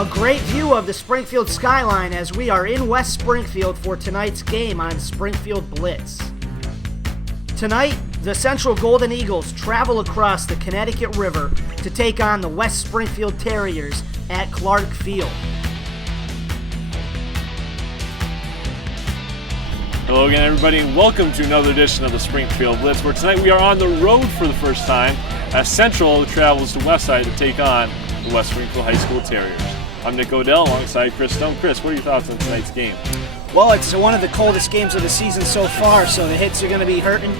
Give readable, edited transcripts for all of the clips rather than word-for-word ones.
A great view of the Springfield skyline as we are in West Springfield for tonight's game on Springfield BLITZ. Tonight, the Central Golden Eagles travel across the Connecticut River to take on the West Springfield Terriers at Clark Field. Hello again, everybody, and welcome to another edition of the Springfield BLITZ, where tonight we are on the road for the first time as Central travels to Westside to take on the West Springfield High School Terriers. I'm Nick Odell alongside Chris Stone. Chris, what are your thoughts on tonight's game? Well, it's one of the coldest games of the season so far, so the hits are going to be hurting,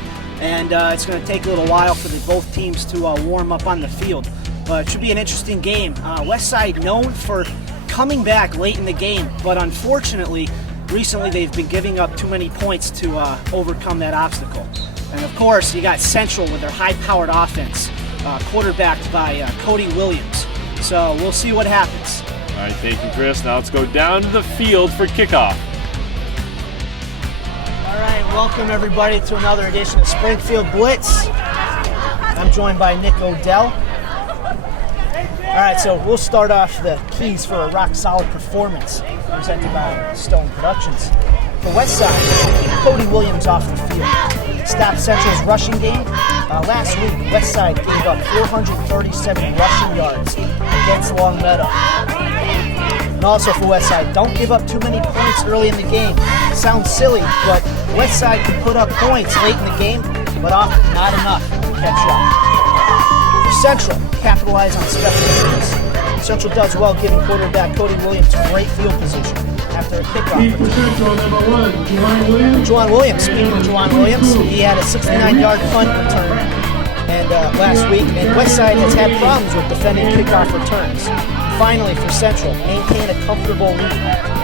and it's going to take a little while for both teams to warm up on the field. But it should be an interesting game. Westside known for coming back late in the game, but unfortunately, recently they've been giving up too many points to overcome that obstacle. And of course, you got Central with their high-powered offense, quarterbacked by Cody Williams. So we'll see what happens. All right, thank you, Chris. Now let's go down to the field for kickoff. All right, welcome everybody to another edition of Springfield BLITZ. I'm joined by Nick Odell. All right, so we'll start off the keys for a rock-solid performance presented by Stone Productions. For Westside, Cody Williams off the field. Stopped Central's rushing game. Last week, Westside gave up 437 rushing yards against Long Meadow. And also for Westside, don't give up too many points early in the game. Sounds silly, but Westside can put up points late in the game, but often not enough to catch up. For Central, capitalize on special teams. Central does well giving quarterback Cody Williams great field position after a kickoff. Juwan Williams, speaking of Juwan Williams, he had a 69-yard punt return last week, and Westside has had problems with defending kickoff returns. Finally, for Central, maintain a comfortable lead.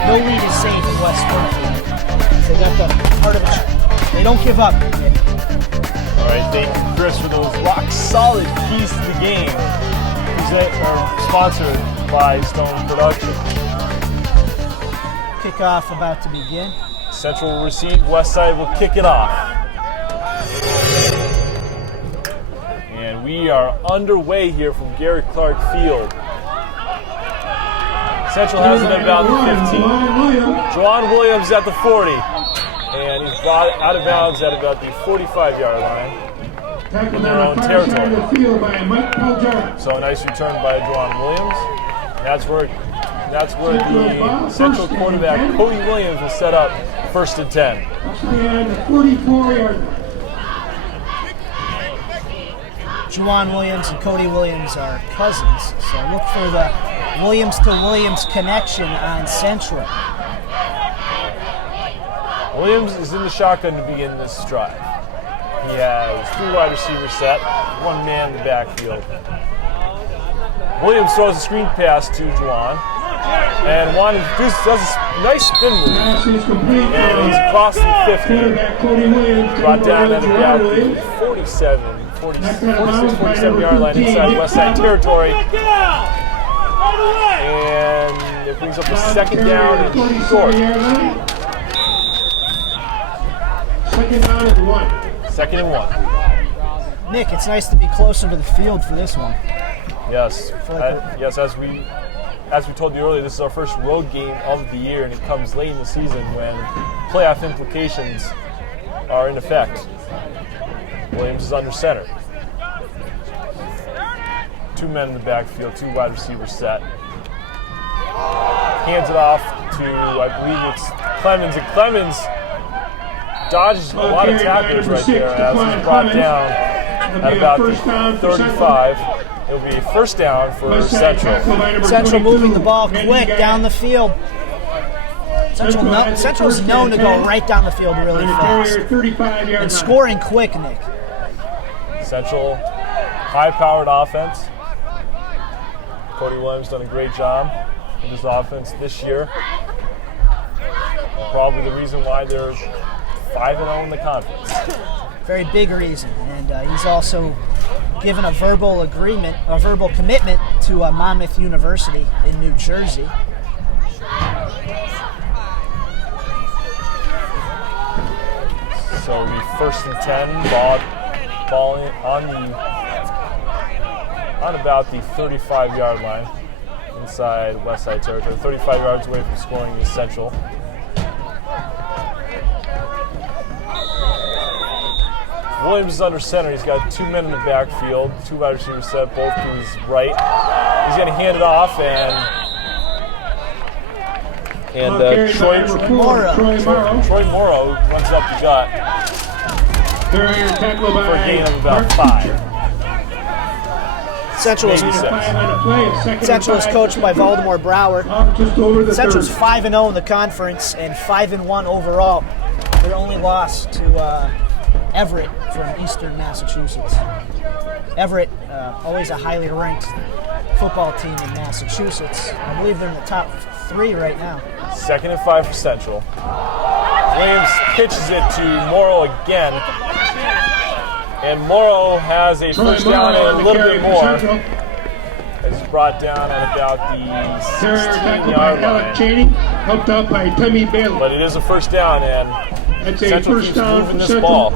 No lead is safe in West Springfield. They got the heart of it. They don't give up. All right, thank you, Chris, for those rock-solid keys to the game. Sponsored by Stone Productions. Kickoff about to begin. Central will receive, Westside will kick it off. And we are underway here from Gary Clark Field. Central has it at about the 15. Juwan Williams at the 40. And he's brought out of bounds at about the 45-yard line in their own territory. So a nice return by Juwan Williams. That's where the Central quarterback, Cody Williams, will set up 1st and 10. Juwan Williams and Cody Williams are cousins, so look for the Williams to Williams connection on Central. Williams is in the shotgun to begin this drive. He has 3 wide receivers set, 1 man in the backfield. Williams throws a screen pass to Juwan, and Juwan does a nice spin move, and he's across the 50, brought down at about the 46-47 yard line inside Westside territory, and it brings up a 2nd down and short. 2nd and 1. Nick, it's nice to be closer to the field for this one. Yes, yes. As we told you earlier, this is our first road game of the year, and it comes late in the season when playoff implications are in effect. Williams is under center. 2 men in the backfield, 2 wide receivers set. Hands it off to, I believe it's Clemens, and Clemens dodges a lot of tacklers right there as he's brought down at about the 35. It'll be 1st down for Central. Central moving the ball quick down the field. Central's known to go right down the field really fast. And scoring quick, Nick. Central, high-powered offense. Cody Williams done a great job with his offense this year. Probably the reason why they're 5-0 in the conference. Very big reason, and he's also given a verbal commitment to Monmouth University in New Jersey. So it'll be 1st and 10, ball on about the 35-yard line. inside West Side territory, 35 yards away from scoring is Central. Williams is under center. He's got 2 men in the backfield, 2 wide receivers set, both to his right. He's going to hand it off, and Troy Morrow runs up the gut for a gain of about 5. Central is coached by Valdemar Brower. Central's 5-0 in the conference and 5-1 overall. Their only loss to Everett from Eastern Massachusetts. Everett, always a highly ranked football team in Massachusetts. I believe they're in the top 3 right now. 2nd and 5 for Central. Williams pitches it to Morrow again. And Morrow has a first down and a little bit more. It's brought down at about the 16-yard line. Helped out by Timmy Bailey. But it is a first down, and Central keeps moving this ball.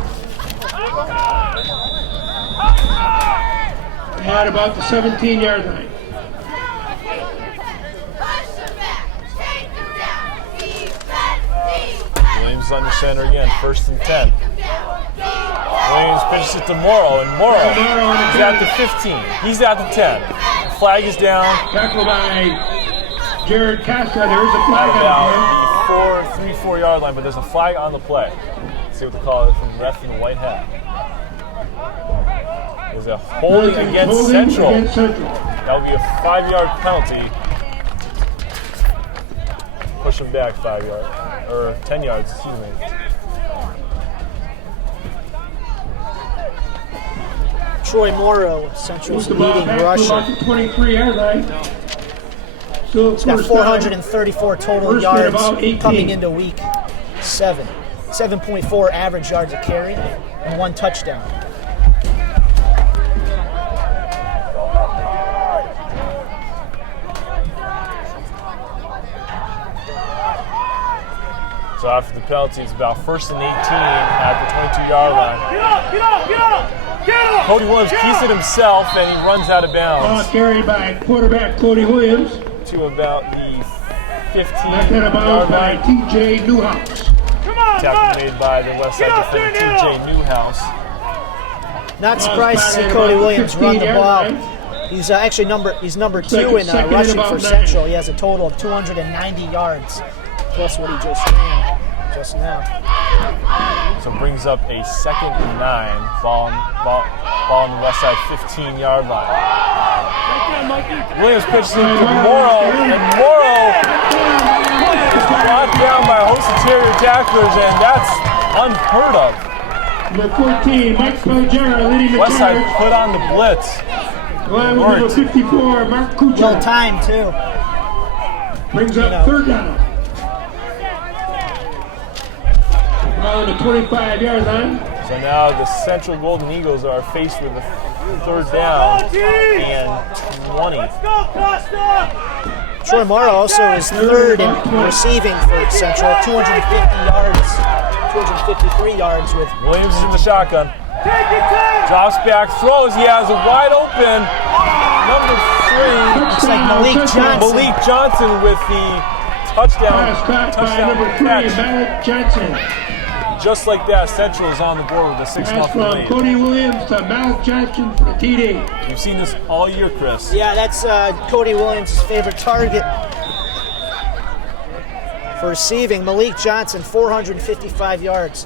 At about the 17-yard line. Williams under center again, 1st and 10. Williams pitches it to Morrow, and Morrow is at the 15. He's at the 10. The flag is down. Tackled by Jared Casta. There's a flag about the 3-4 yard line, but there's a flag on the play. Let's see what the call is from the ref in the white hat. There's a holding against Central. That will be a 5-yard penalty. Push him back 5 yards, or 10 yards, excuse me. Troy Morrow, Central's leading rusher. 23-yard line. He's got 434 total yards coming into week 7. 7.4 average yards a carry and 1 touchdown. So after the penalty, it's about 1st and 18 at the 22-yard line. Cody Williams keeps it himself, and he runs out of bounds. Carried by quarterback Cody Williams. To about the 15-yard line. By T.J. Newhouse. Tackle made by the West Side defender T.J. Newhouse. Not surprised to see Cody Williams run the ball. He's actually number 2 in rushing for Central. He has a total of 290 yards, plus what he just ran just now. So brings up a 2nd and 9, ball on the West Side 15-yard line. Williams pitches it to Morrow, and Morrow is brought down by a host of interior tacklers, and that's unheard of. Number 14, Mike Spelgera leading the West Side charge. put on the blitz. Number 54, Mark Kuchar. Well timed too. Brings up 3rd down. On the 25-yard line. So now the Central Golden Eagles are faced with a 3rd down and 20. Troy Morrow also is 3rd in receiving for Central, 253 yards with Williams is in the shotgun. Drops back, throws. He has a wide open number 3. Looks like Malik Johnson. Malik Johnson with the touchdown Number 3, catch. Malik Johnson. Just like that, Central is on the board with a 6-month from lead. Cody Williams to Malik Johnson for the TD. You've seen this all year, Chris. Yeah, that's Cody Williams' favorite target. For receiving, Malik Johnson, 455 yards.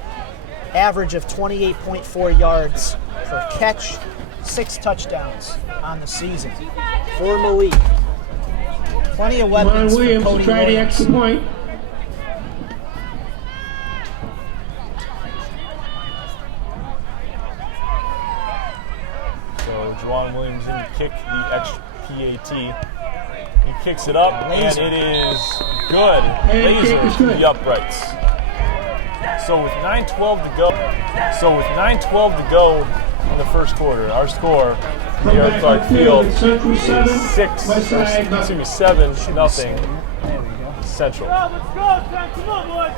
Average of 28.4 yards per catch. 6 touchdowns on the season for Malik. Plenty of weapons for Williams Cody try the Williams. extra point. Juwan Williams in to kick the XPAT. He kicks it up, and it is good. Laser to the uprights. So with 9:12 to go in the first quarter, our score from the Eric Clark Field is 7-0 Central. Let's go, son. Come on, boys.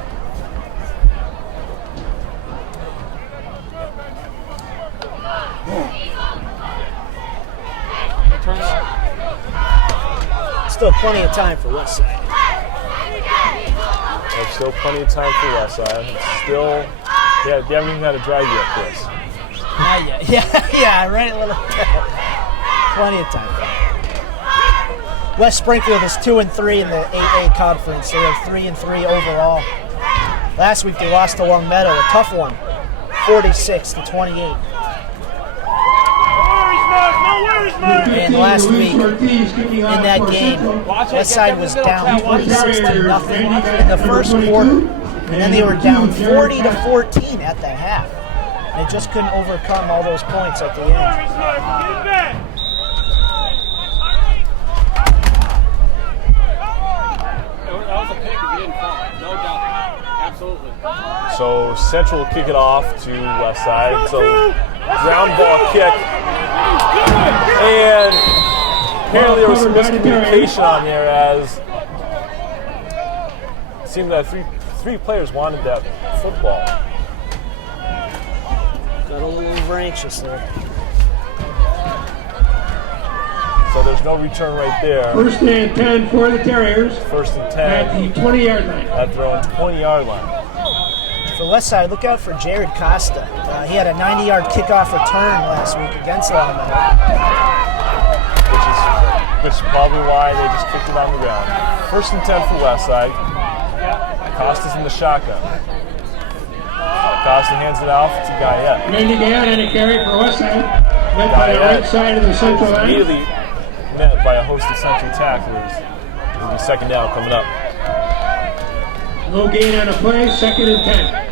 still plenty of time for Westside. There's still plenty of time for Westside. It's still, yeah, they haven't even had a drag yet, Chris. Not yet. Yeah, right. A little. Plenty of time. West Springfield is 2-3 in the 8A conference. They are 3-3 overall. Last week they lost to Long Meadow, a tough one, 46-28. And last week, in that game, Westside was down 26-0 in the first quarter, and then they were down 40-14 at the half. They just couldn't overcome all those points at the end. That was a pick if you didn't fall, no doubt. Absolutely. So Central will kick it off to Westside. So ground ball kick. And apparently there was some miscommunication on there, as it seemed that three players wanted that football. Got a little over anxious there. So there's no return right there. First and 10 for the Terriers. First and 10 at the 20-yard line. at their own 20-yard line. For Westside, look out for Jared Costa. He had a 90-yard kickoff return last week against Long Meadow. Which is probably why they just kicked it on the ground. First and 10 for Westside. Costa's in the shotgun. Costa hands it off to Guyette. Randy Guyette and a carry for Westside. Met by the right side of the central line. Immediately met by a host of central tacklers. It'll be second down coming up. No gain on a play, second and 10.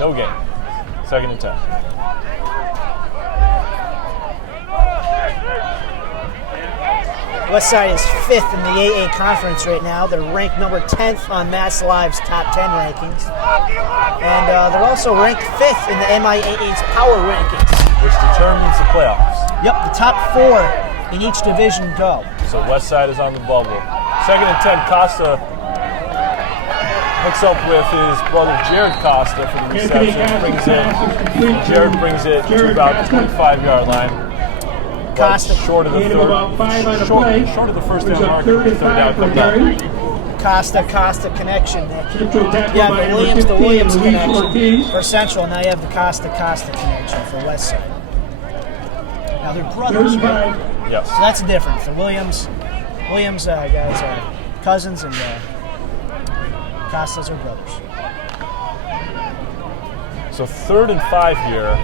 No gain. Second and 10. Westside is 5th in the AA conference right now. They're ranked number 10th on Mass Live's top 10 rankings. And they're also ranked 5th in the MIAA's power rankings. Which determines the playoffs. Yep, the top 4 in each division go. So Westside is on the bubble. Second and 10, Costa hooks up with his brother Jared Costa for the reception. Jared brings it to about the 25-yard line. Costa short of the third, short of the first down marker. Third down comes up. Costa connection. Yeah, the Williams to Williams connection for Central. Now you have the Costa connection for Westside. Now they're brothers, right? Yes. So that's different. The Williams guys are cousins, and Costas are brothers. So 3rd and 5 here.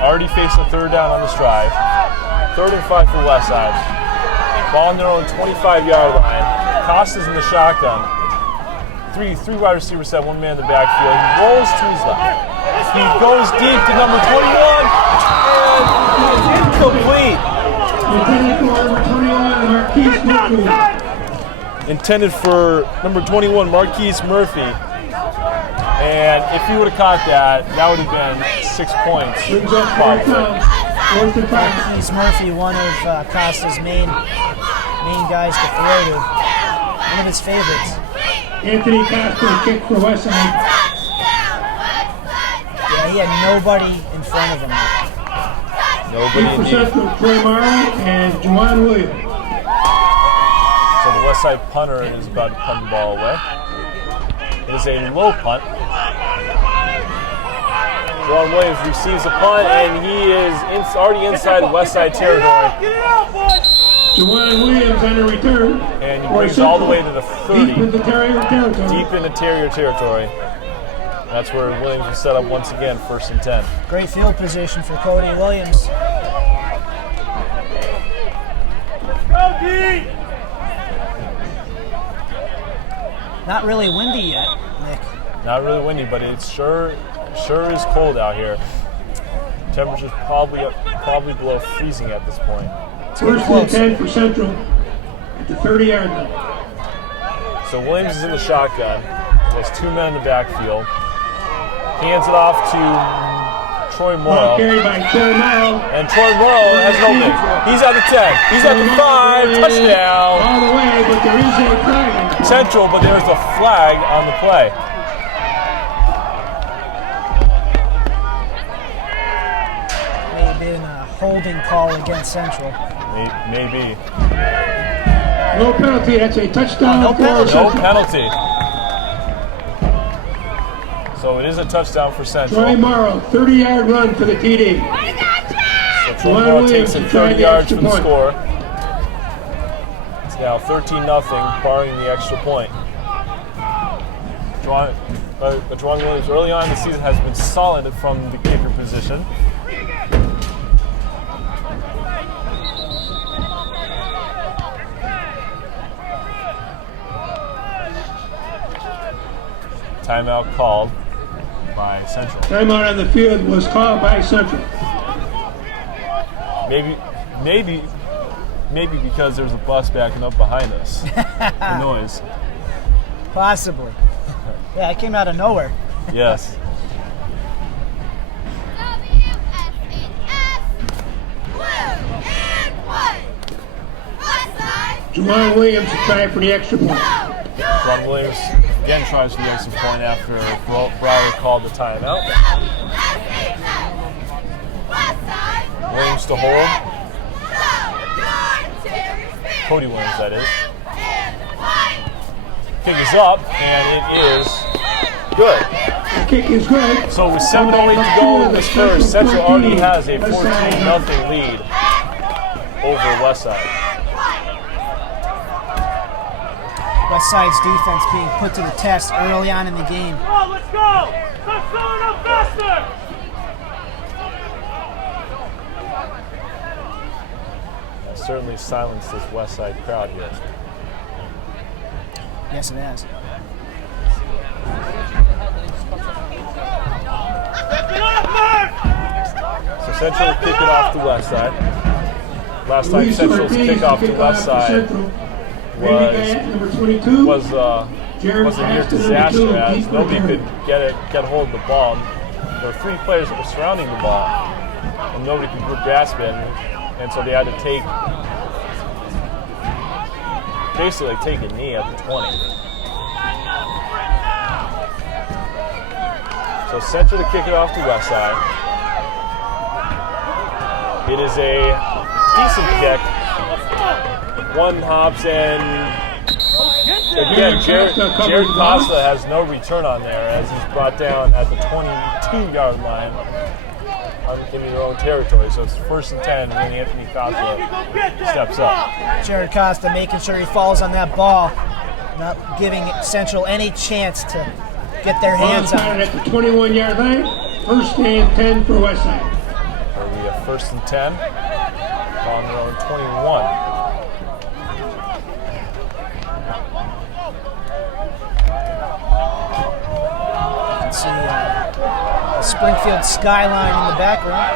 Already facing a third down on this drive. 3rd and 5 for Westside. Ball on their own 25-yard line. Costa's in the shotgun. Three wide receivers set, one man in the backfield. He rolls to his left. He goes deep to number 21, and incomplete. Intended for number 21, Marquise Murphy. And if he would have caught that, that would have been 6 points. Marquise Murphy, one of Costa's main guys to throw to. One of his favorites. Anthony Costa kick for Westside. Yeah, he had nobody in front of him. Nobody indeed. Troy Morrow and Juwan Williams. So the Westside punter is about to punt the ball away. It is a low punt. Juwan Williams receives a punt, and he is already inside Westside territory. Juwan Williams on a return. And he brings it all the way to the 30. Deep into Terrier territory. Deep into Terrier territory. That's where Williams will set up once again, 1st and 10. Great field position for Cody Williams. Go deep! Not really windy yet, Nick. Not really windy, but it sure is cold out here. Temperature's probably below freezing at this point. First and 10 for Central at the 30-yard line. So Williams is in the shotgun. There's 2 men in the backfield. Hands it off to Troy Morrow. Carried by Troy Morrow. And Troy Morrow has an opening. He's at the 10. He's at the 5. Touchdown. All the way, but there is a flag. Central, but there's a flag on the play. been a holding call against Central. Maybe. No penalty. That's a touchdown. No penalty. No penalty. So it is a touchdown for Central. Troy Morrow, 30-yard run for the TD. So Troy Morrow takes it 30 yards from the score. It's now 13-0, barring the extra point. Juwan Williams early on in the season has been solid from the kicker position. Timeout called by Central. Timeout on the field was called by Central. Maybe because there's a bus backing up behind us. The noise. Possibly. Yeah, it came out of nowhere. Yes. Juwan Williams to try for the extra point. Juwan Williams again tries for the extra point after Brower called the timeout. Williams to hold. Cody Williams, that is. Kick is up, and it is good. The kick is good. So with 7:08 to go in this first, Central already has a 14-0 lead over Westside. Westside's defense being put to the test early on in the game. Come on, let's go! Start filling up faster! That certainly silenced this Westside crowd here. Yes, it has. So Central will kick it off to Westside. Last time Central's kickoff to Westside was a near disaster, as nobody could get hold of the ball. There were 3 players that were surrounding the ball, and nobody could grasp it, and so they had to basically take a knee at the 20. So Central to kick it off to Westside. It is a decent kick. One hops, and again, Jared Costa has no return on there, as he's brought down at the 22-yard line in their own territory. So it's 1st and 10 when Anthony Costa steps up. Jared Costa making sure he falls on that ball, not giving Central any chance to get their hands on it. At the 21-yard line, 1st and 10 for Westside. So we have 1st and 10 on their own 21. See the Springfield skyline in the background.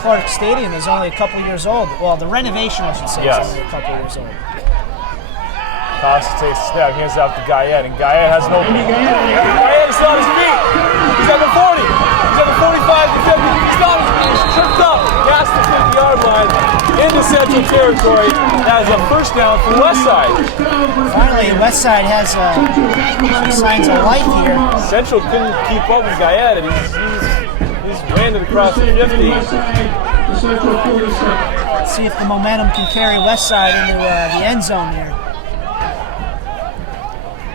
Clark Stadium is only a couple years old. Well, the renovation, I should say, Yes. is only a couple years old. Costa takes a snap, hands off to Guyette, and Guyette has no feet. Guyette is on his feet. He's at the 40. He's at the 45, the 50. He's not. He's tripped up past the 50-yard line into Central territory. That is a 1st down for Westside. Finally, Westside has some signs of life here. Central couldn't keep up with Guyette, and he's landed across the 50. Let's see if the momentum can carry Westside into the end zone here.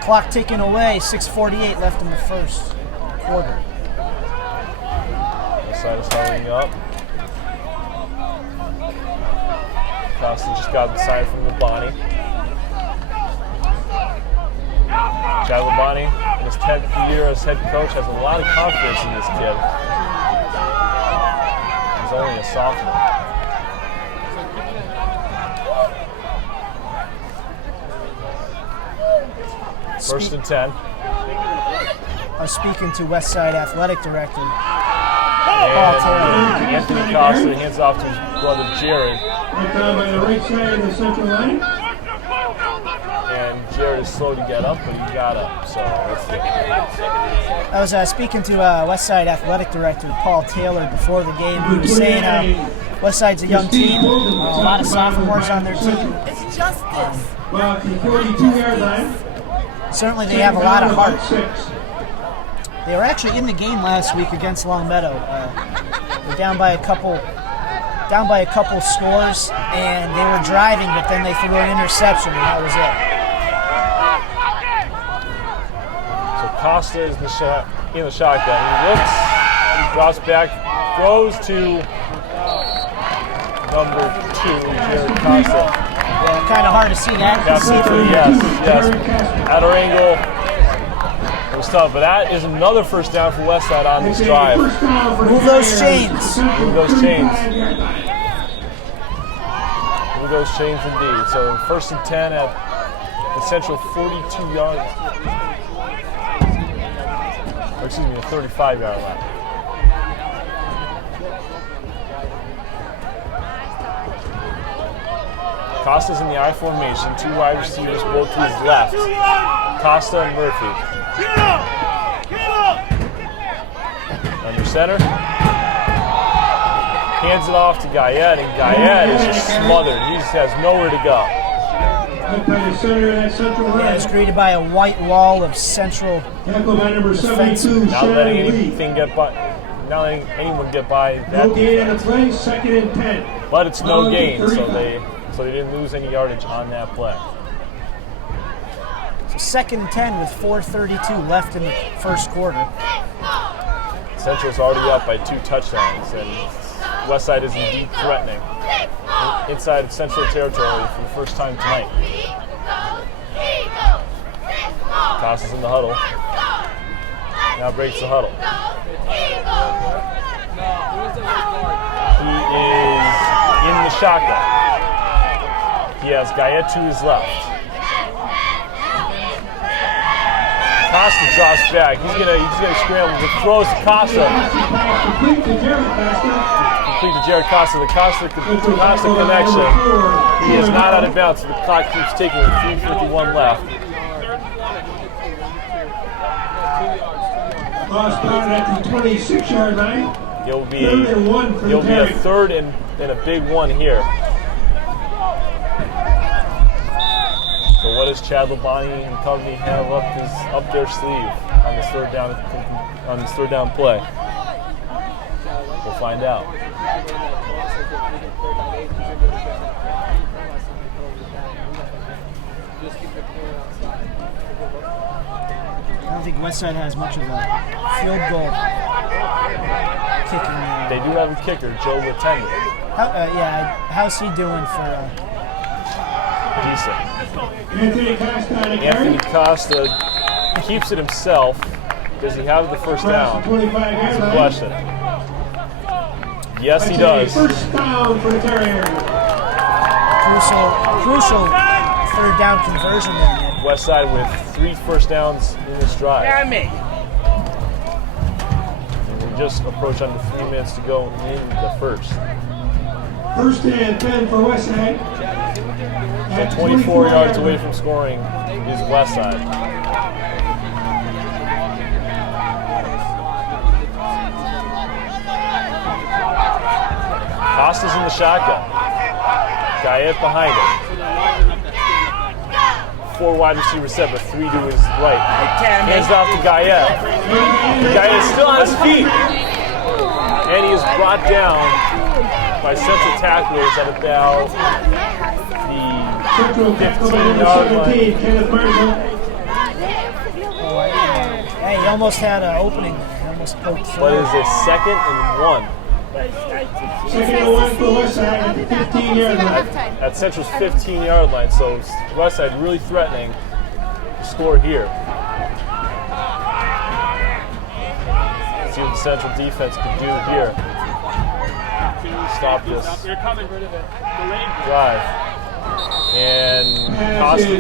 Clock ticking away, 6:48 left in the first quarter. Westside is hurrying up. Costa just got the sign from Labonte. Chad Labonte, in his 10th year as head coach, has a lot of confidence in this kid. He's only a sophomore. First and 10. I was speaking to Westside Athletic Director Paul And Taylor. Anthony Costa hands off to his brother Jared. Down by the right side of the Central line. And Jared is slow to get up, but he got up. So let's see. I was speaking to Westside Athletic Director Paul Taylor before the game. He was saying Westside's a young team, a lot of sophomores on their team. It's just this. Well, the 42-yard line. Certainly they have a lot of heart. They were actually in the game last week against Longmeadow. They're down by a couple scores, and they were driving, but then they threw an interception, and that was it. So Costa is in the shotgun. He looks, he drops back, throws to number 2, Jared Costa. Yeah, kind of hard to see that. Yes. At our angle, it was tough, but that is another first down for Westside on this drive. Move those chains. Move those chains. Move those chains indeed. So 1st and 10 at the Central 42-yard, or excuse me, the 35-yard line. Costa's in the I formation, 2 wide receivers, both to his left. Costa and Murphy. Under center. Hands it off to Guyette, and Guyette is just smothered. He just has nowhere to go. Yeah, it's greeted by a white wall of Central defense. Not letting anything get by. Not letting anyone get by that defense. 2nd and 10. But it's no gain, so they didn't lose any yardage on that play. So 2nd and 10 with 4:32 left in the first quarter. Central's already up by 2 touchdowns, and Westside is indeed threatening inside Central territory for the first time tonight. Tosses in the huddle. Now breaks the huddle. He is in the shotgun. He has Guyette to his left. Costa drops back. He's gonna scramble. He throws to Costa. Complete to Jared Costa. The Costa connection. He is not out of bounds. So the clock keeps ticking with 3:51 left. Lost down at the 26-yard line. He'll be a 3rd and a big one here. So what does Chad Labonte and company have up their sleeve on this third down play? We'll find out. I don't think Westside has much of a field goal kicking. They do have a kicker, Joe Latenya. How's he doing for? Decent. Anthony Anthony Costa keeps it himself. Does he have the first down? That's a question. Yes, he does. First down for the Terriers. Crucial 3rd down conversion there. Westside with 3 first downs in this drive. And we just approach under 3 minutes to go in the first. 1st and 10 for Westside. So 24 yards away from scoring is Westside. Costa's in the shotgun. Guyette behind him. 4 wide receivers set, but 3 to his right. Hands off to Guyette. Guyette's still on his feet. And he is brought down by Central tacklers at about the 15-yard line. Hey, he almost had an opening. He almost poked through. What is it, 2nd and 1? 2nd and 1 for Westside at the 15-yard line. At Central's 15-yard line, so Westside really threatening to score here. Let's see what the Central defense can do here. Stop this drive. And Costa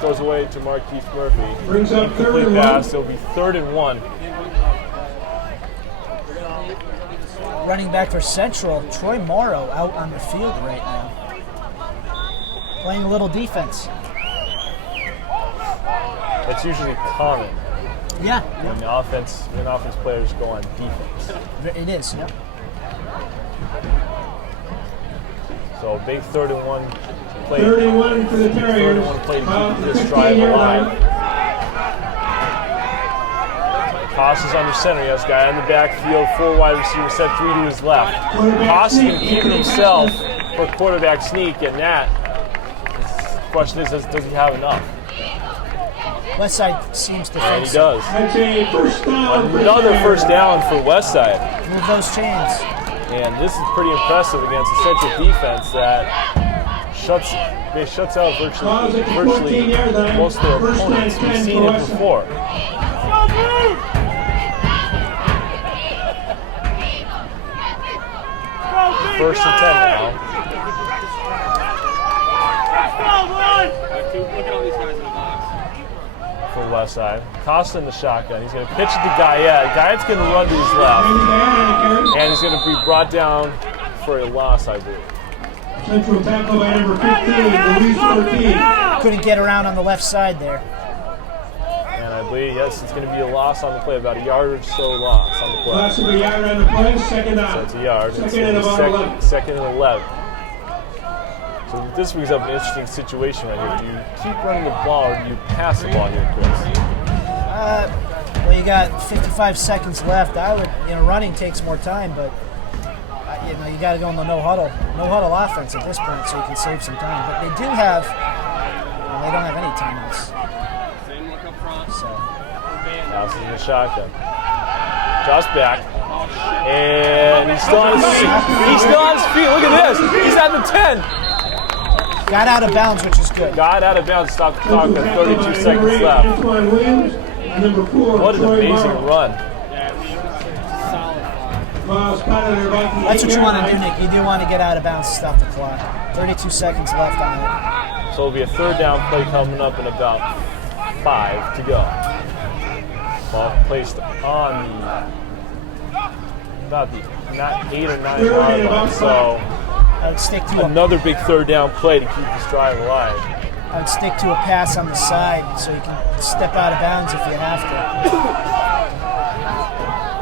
throws away to Marquise Murphy. Brings up Incomplete pass. It'll be 3rd and 1. Running back for Central, Troy Morrow out on the field right now. Playing a little defense. That's usually common Yeah. when offense players go on defense. It is, yeah. So a big 3rd and 1 play. 3rd and 1 for the Terriers. 3rd and 1 play to keep this drive alive. Costa's under center. He has a guy in the backfield, 4 wide receiver set, 3 to his left. Costa's going to keep it himself for a quarterback sneak, and that, the question is, does he have enough? Westside seems to And think he so. does. That's a first down. for Another Central. first down for Westside. Move those chains. And this is pretty impressive against a Central defense that shuts out virtually most of their opponents. We've seen it before. First and 10 now Look at all these guys in the box. for Westside. Costa in the shotgun. He's going to pitch it to Guyette. Guyette's going to run to his left. And he's going to be brought down for a loss, I believe. Central tackle by number 15, Luis Ortiz. Couldn't get around on the left side there. And I believe, yes, it's going to be a loss on the play, about a yard or so loss on the play. Loss of a yard on the play, second So down. it's a yard. It's Second and about 11. second and 11. So this brings up an interesting situation right here. Do you keep running the ball or do you pass the ball here, Chris? Well, you got 55 seconds left. Running takes more time, but you got to go in the no huddle offense at this point, so you can save some time. But they do have, they don't have any timeouts. Same look up front. So Now this is in the shotgun. Josh back. And he's still on his feet. He's still on his feet. Look at this. He's at the 10. got out of bounds, which is good. Got out of bounds. Stopped the clock with 32 seconds left. Antoine Williams, number 4. What an amazing run. That's what you want to do, Nick. You do want to get out of bounds to stop the clock. 32 seconds left on it. So it'll be a third down play coming up in about 5 to go. Ball placed on not 8 or 9 yard line. So I would stick to another big third down play to keep this drive alive. I would stick to a pass on the side so you can step out of bounds if you have to.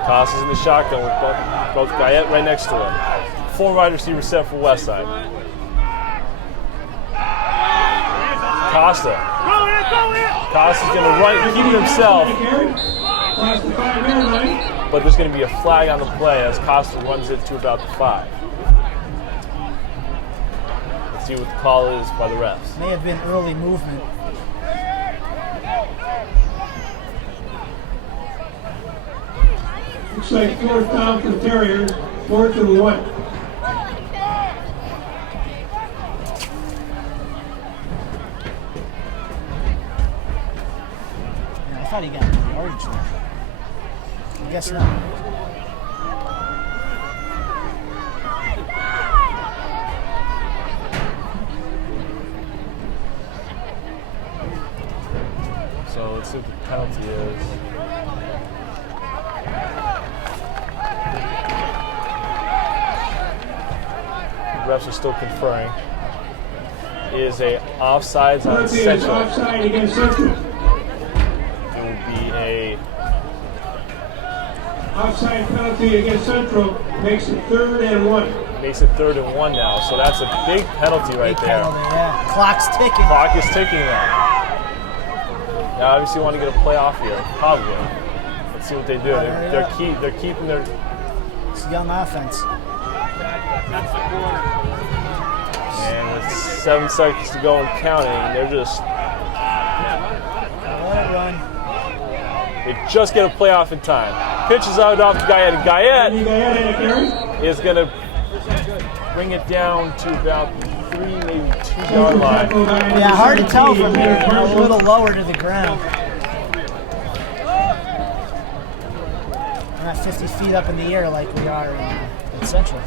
Tosses in the shotgun with both Guyette right next to him. 4 wide receiver set for Westside. Costa's going to run and keep it himself, but there's going to be a flag on the play as Costa runs it to about the 5. Let's see what the call is by the refs. May have been early movement. Looks like 4th down for the Terriers, 4th and 1. I thought he got yardage there. I guess not. So let's see what the penalty is. Refs are still conferring. Is a offsides on Penalty is Central. offside against Central. It will be a Offside penalty against Central makes it 3rd and 1. makes it 3rd and 1 now. So that's a big penalty right Big there. penalty, yeah. Clock's ticking. Clock is ticking now. Now obviously want to get a play off here, probably. Let's see what they do. They're keeping their. It's a young offense. That's the corner. And with 7 seconds to go and counting, they're just. Let it run. They just get a play off in time. Pitches out off to Guyette, and Guyette is going to bring it down to about 3, maybe 2 yard line. Yeah, hard to tell from here. A little lower to the ground. We're not 50 feet up in the air like we are in Central.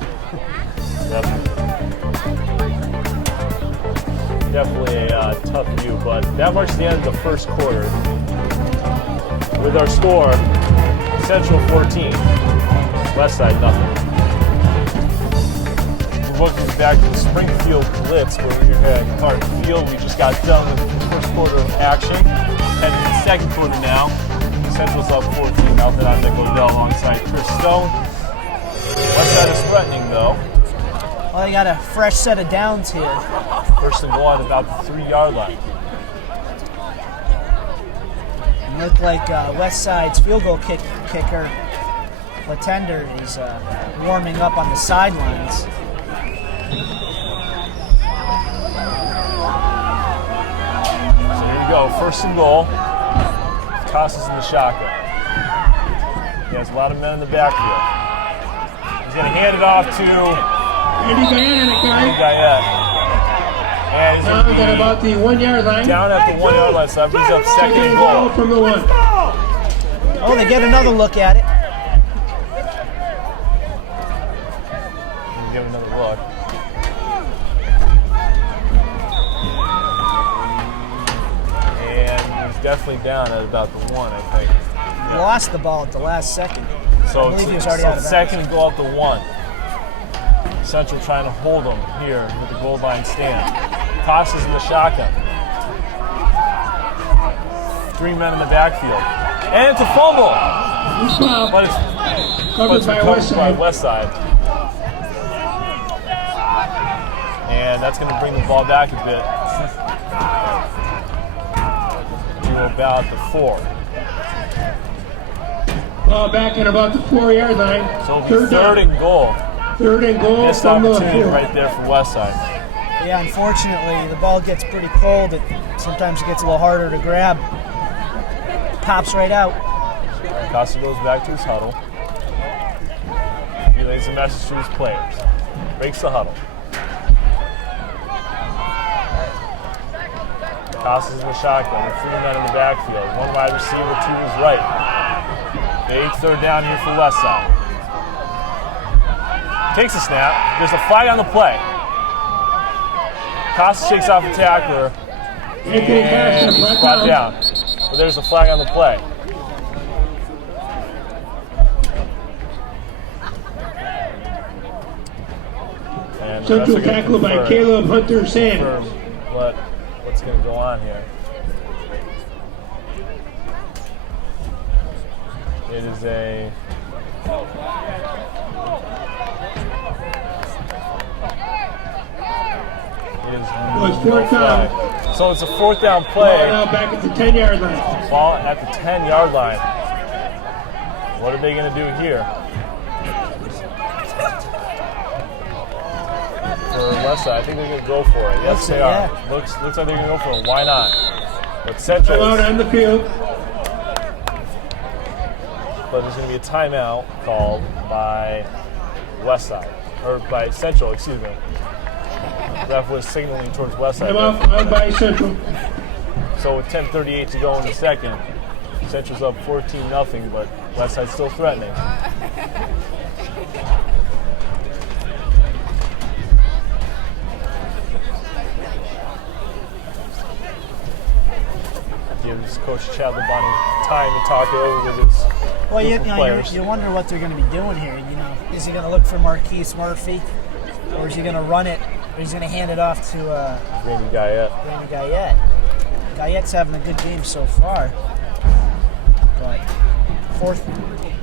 Definitely a tough view, but that marks the end of the first quarter. With our score, Central 14, Westside nothing. We're looking back to the Springfield BLITZ where we're here at Clark Field. We just got done with the first quarter of action. Heading to the second quarter now. Central's up 14, nothing on Nick Odell alongside Chris Stone. Westside is threatening though. Well, they got a fresh set of downs here. First and goal at about the 3 yard line. It looked like Westside's field goal kick kicker, Latender, he's warming up on the sidelines. So here we go, 1st and goal. Tosses in the shotgun. He has a lot of men in the backfield. He's going to hand it off to Andy Guyette. And he's Now at about the 1 yard line. down at the 1 yard line, so that brings up 2nd and Ball goal. from the 1. Oh, they get another look at it. Give another look. And he's definitely down at about the 1, I think. He lost the ball at the last second. So I believe he was already out of bounds. 2nd and goal at the 1. Central trying to hold him here with the goal line stand. Tosses in the shotgun. 3 men in the backfield. And it's a fumble. But it's Covered by recovered Westside. by Westside. And that's going to bring the ball back a bit to about the 4. Ball back at about the 4 yard line. So it'll be 3rd and goal. 3rd and goal Missed from the opportunity 4. right there for Westside. Yeah, unfortunately, the ball gets pretty cold. Sometimes it gets a little harder to grab. Pops right out. Costa goes back to his huddle. Relays a message to his players. Breaks the huddle. Costa's in the shotgun with 3 men in the backfield. 1 wide receiver to his right. Big 3rd down here for Westside. Takes a snap. There's a flag on the play. Costa shakes off the tackler. And he's brought down. But there's a flag on the play. And the refs Central are gonna tackle by confirm Caleb Hunter Sanders. what's going to go on here. It is a It's 4th down. So it's a 4th down Ball play. now back at the 10 yard line. Ball at the 10 yard line. What are they going to do here? For Westside, I think they're going to go for it. Yes, they are. Yeah. Looks like they're going to go for it. Why not? But Central. Out on the field. But there's going to be a timeout called by Westside, or by Central, excuse me. Ref was signaling towards Westside. Timeout out by Central. So with 10:38 to go in the second, Central's up 14-0, but Westside's still threatening. Gives Coach Chad Labonte time to talk it over with his players. You wonder what they're going to be doing here. Is he going to look for Marquise Murphy, or is he going to run it, or is he going to hand it off to Randy Guyette. Guyette's having a good game so far, but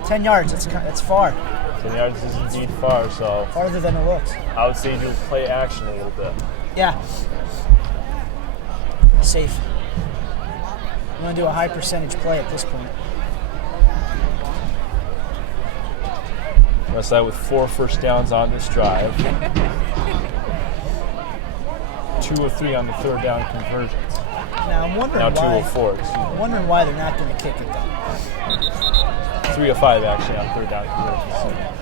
10 yards. That's far. 10 yards is indeed far, so Farther than it looks. I would say do play action a little bit. Yeah. Safe. You want to do a high percentage play at this point. Westside with 4 first downs on this drive. 2 of 3 on the 3rd down conversions. Now I'm wondering Now 2 why. of 4. Excuse me. I'm wondering why they're not going to kick it though. 3 of 5 actually on 3rd down conversions.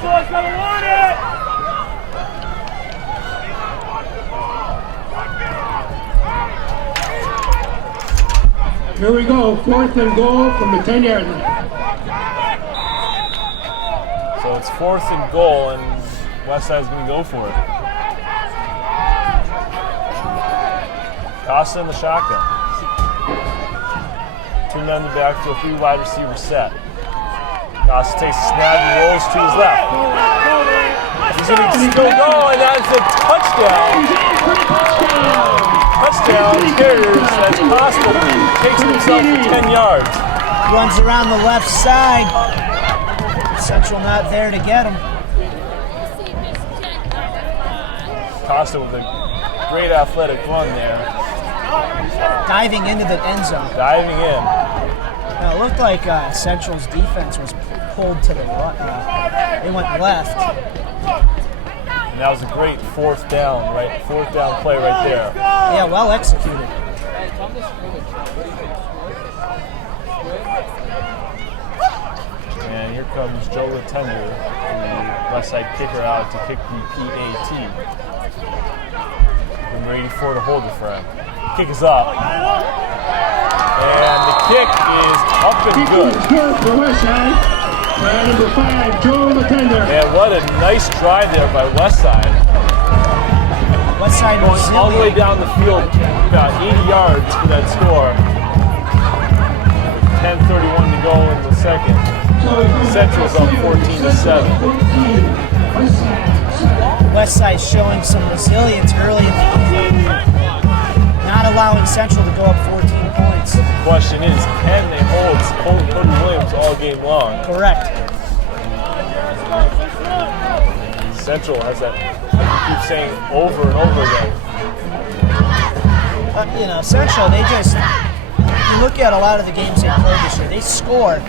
Boys, gotta want it! Here we go. 4th and goal from the 10 yard line. So it's 4th and goal, and Westside's going to go for it. Costa in the shotgun. 2 men in the backfield, 3 wide receivers set. Costa takes a snap and rolls to his left. He's going to still go, and that's a touchdown. Touchdown Carriers as Costa takes himself for 10 yards. Runs around the left side. Central not there to get him. Costa with a great athletic run there. Diving into the end zone. Diving in. Now, it looked like Central's defense was pulled to the right. They went left. And that was a great fourth down play right there. Yeah, well executed. And here comes Joe Latender, the left side kicker out to kick the PAT. Number 84 to hold it for him. Kick is up. And the kick is up and good. Good for Westside. Number 5, Joe Latender. And what a nice drive there by Westside. Westside Going all the way down the field, about 80 yards for that score. 10:31 to go in the second. Central's up 14-7. Westside showing some resilience early in the game, not allowing Central to go up 14 points. The question is, can they hold Cody Williams all game long? Correct. Central has that, keep saying over and over again. Central, they just, you look at a lot of the games they played this year, they score.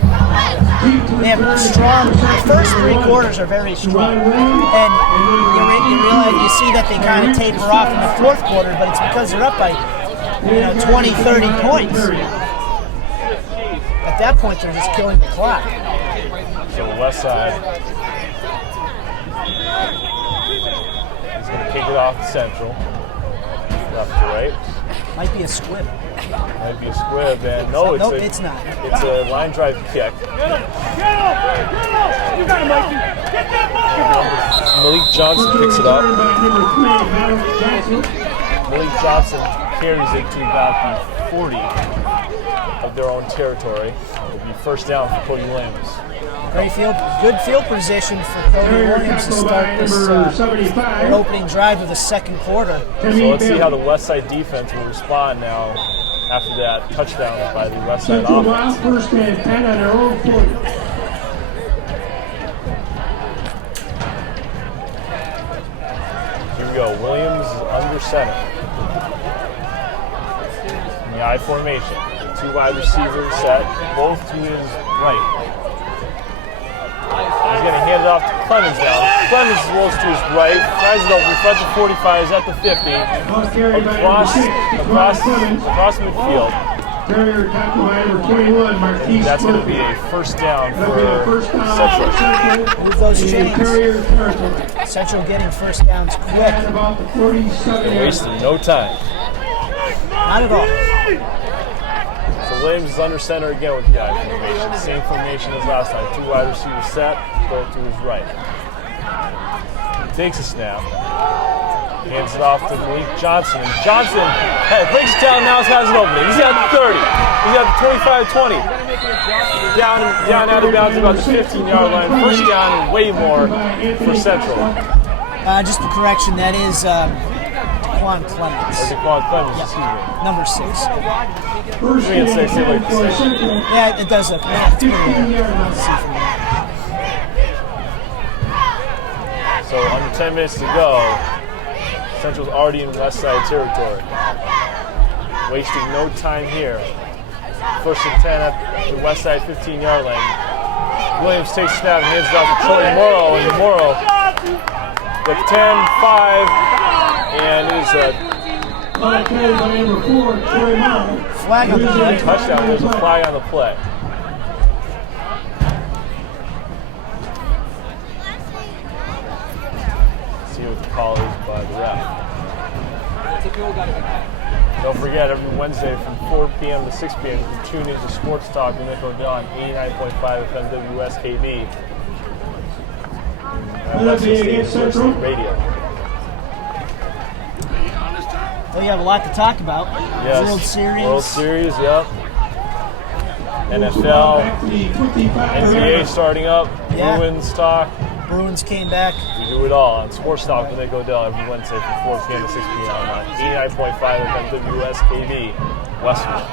They have strong, the first 3 quarters are very strong. And you realize, you see that they kind of taper off in the 4th quarter, but it's because they're up by 20, 30 points. At that point, they're just killing the clock. So Westside is going to kick it off to Central. Left to right. Might be a squib. Might be a squib, and no, it's not. It's a line drive kick. You got him, Mikey. Get that ball. Malik Johnson picks it up. Malik Johnson carries it to about the 40 of their own territory. It'll be first down for Cody Williams. Good field position for Cody Williams to start this opening drive of the 2nd quarter. So let's see how the Westside defense will respond now after that touchdown by the Westside offense. First and 10 on their own 40. Here we go. Williams is under center. In the I formation. 2 wide receivers set, both to his right. He's going to hand it off to Clemens now. Clemens rolls to his right, tries it over, front to 45, is at the 50. Across midfield. That's going to be a first down for Central. Move those chains. Central getting first downs quick. They're wasting no time. Not at all. So Williams is under center again with the I formation. Same formation as last time. 2 wide receivers set, throw to his right. He takes a snap. Hands it off to Malik Johnson. And Johnson breaks it down, now has an opening. He's at the 30. He's at the 25-20. Down out of bounds about the 15-yard line. First down and way more for Central. Just a correction, that is Quan Clemens. Quan Clemens, Yep. excuse me. Number 6. 3 and 6, they like the same. Yeah, it does look. Yeah, it's pretty good. See from there. So under 10 minutes to go, Central's already in Westside territory. Wasting no time here. First and 10 at the Westside 15-yard line. Williams takes snap and hands it off to Troy Morrow, and Morrow with 10-5, and it is a Flag on the play. touchdown. There's a flag on the play. See what the call is by the ref. Don't forget, every Wednesday from 4 p.m. to 6 p.m. you can tune into Sports Talk with Nick O'Dell on 89.5 FM WSKB. And Western State Radio. Well, you have a lot to talk about. Yes. World Series. World Series, yep. NFL, NBA starting up, Yeah. Bruins talk. Bruins came back. We do it all on Sports Talk with Nick O'Dell every Wednesday from 4 p.m. to 6 p.m. on 89.5 FM WSKB, Westwood.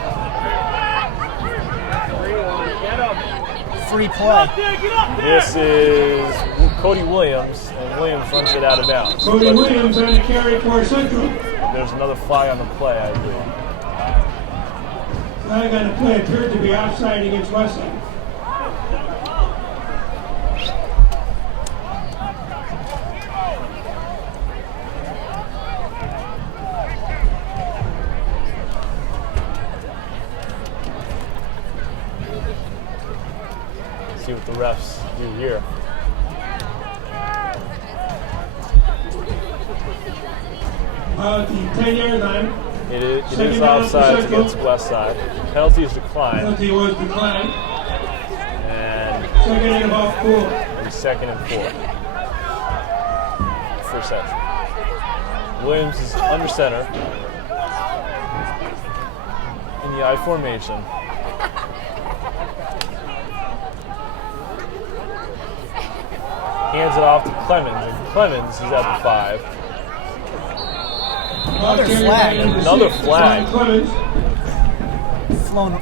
free play. This is Cody Williams, and Williams runs it out of bounds. Cody Williams on the carry for Central. There's another flag on the play, I believe. Flag on the play appeared to be offside against Westside. See what the refs do here. The 10-yard line. It is offside against Westside. Penalty is declined. Penalty was declined. And Second and about 4. it'll be 2nd and 4 for Central. Williams is under center in the I formation. Hands it off to Clemens, and Clemens is at the 5. Another flag. Another flag. Flown,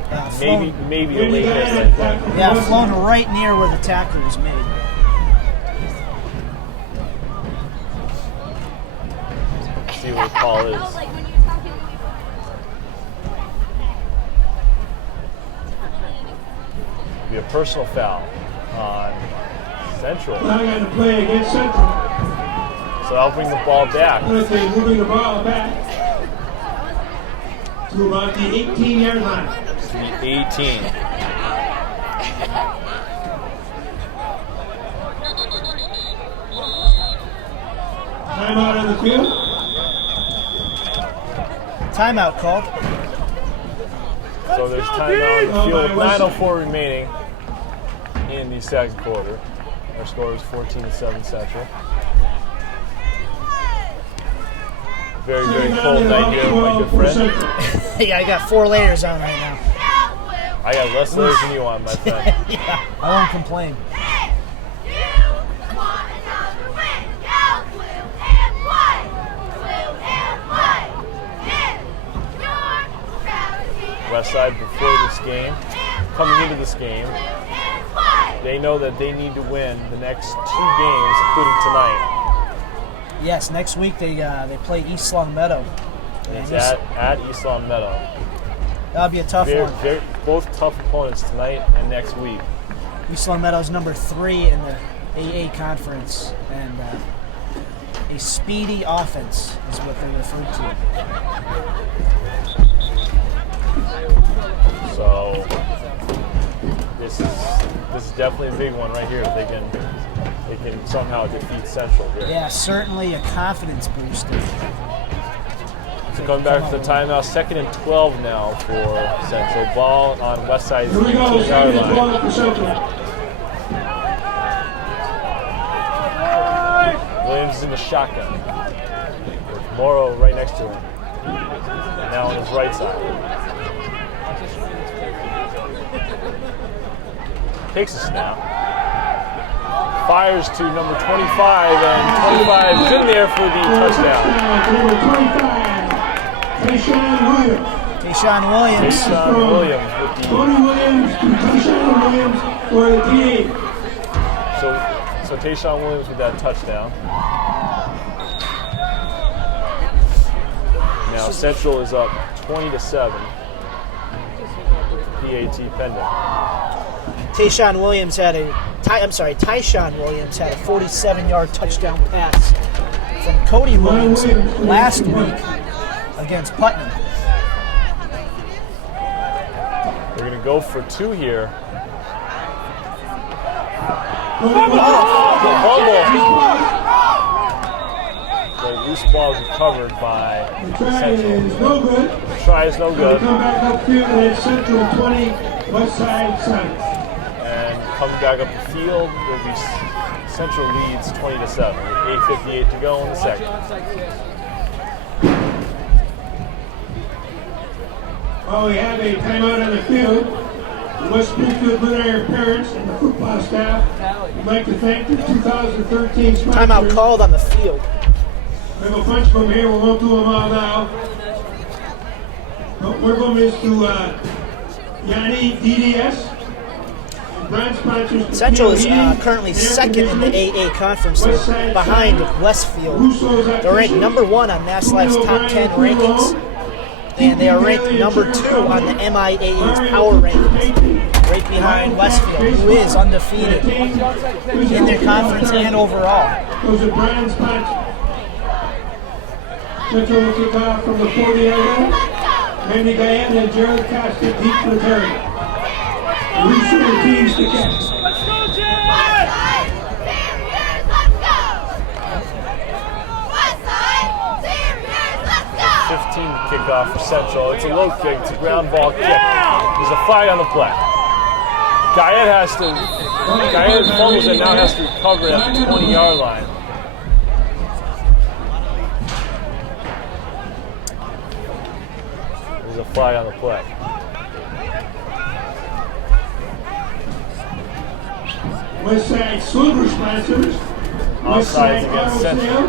Maybe a late miss. yeah, flown right near where the tackle was made. Let's see what the call is. It'll be a personal foul on Central. Flag on the play against Central. So I'll bring the ball back. Penalty moving the ball back to about the 18-yard line. The 18. Timeout on the field. Timeout called. So there's timeout on the field. 9:04 remaining in the second quarter. Our score is 14-7 Central. Very, very cold night here, my good friend. Yeah, I got 4 layers on right now. I got less layers than you on, my friend. Yeah, I won't complain. Westside before this game, coming into this game, they know that they need to win the next 2 games, including tonight. Yes, next week they play East Long Meadow. And it's at East Long Meadow. That'll be a tough one. Both tough opponents tonight and next week. East Long Meadow's number 3 in the AA conference, and a speedy offense is what they're referred to. So this is definitely a big one right here. They can somehow defeat Central here. Yeah, certainly a confidence booster. So coming back to the timeout, 2nd and 12 now for Central. Ball on Westside's 18-yard line. Williams is in the shotgun with Morrow right next to him. Now on his right side. Takes a snap. Fires to number 25, and 25 is in there for the touchdown. Number 25, Tayshawn Williams. Tayshawn Williams. Tayshawn Williams with the Cody Williams to Tayshawn Williams for the TD. so Tayshawn Williams with that touchdown. Now Central is up 20-7. PAT pending. Tayshawn Williams had a 47-yard touchdown pass from Cody Williams last week against Putnam. They're going to go for 2 here. The loose ball is recovered by Central. The try is no good. Come back upfield at Central 20, Westside 7. And coming back up the field, will be Central leads 20-7 with 8:58 to go in the second. Well, we have a timeout on the field. The West Springfield Blue parents and the football staff would like to thank the 2013 sponsors. Timeout called on the field. We have a bunch of them here. We won't do them all now. But we're going to miss to Yanni DDS, Brand sponsors. Central is currently second in the AA conference. They're behind Westfield. They're ranked number 1 on Mass Life's top 10 rankings, and they are ranked number 2 on the MIAA's power rankings, right behind Westfield, who is undefeated in their conference and overall. Those are brand sponsors. Central will kick off from the 40-yard line. Randy Guyette and Jared Costa deep for the target. Russo and teams to catch. Let's go, Jared! 15 kickoff for Central. It's a low kick. It's a ground ball kick. There's a flag on the play. Guyette fumbles and now has to recover at the 20-yard line. There's a flag on the play. Westside Silver sponsors. Offsides against Central.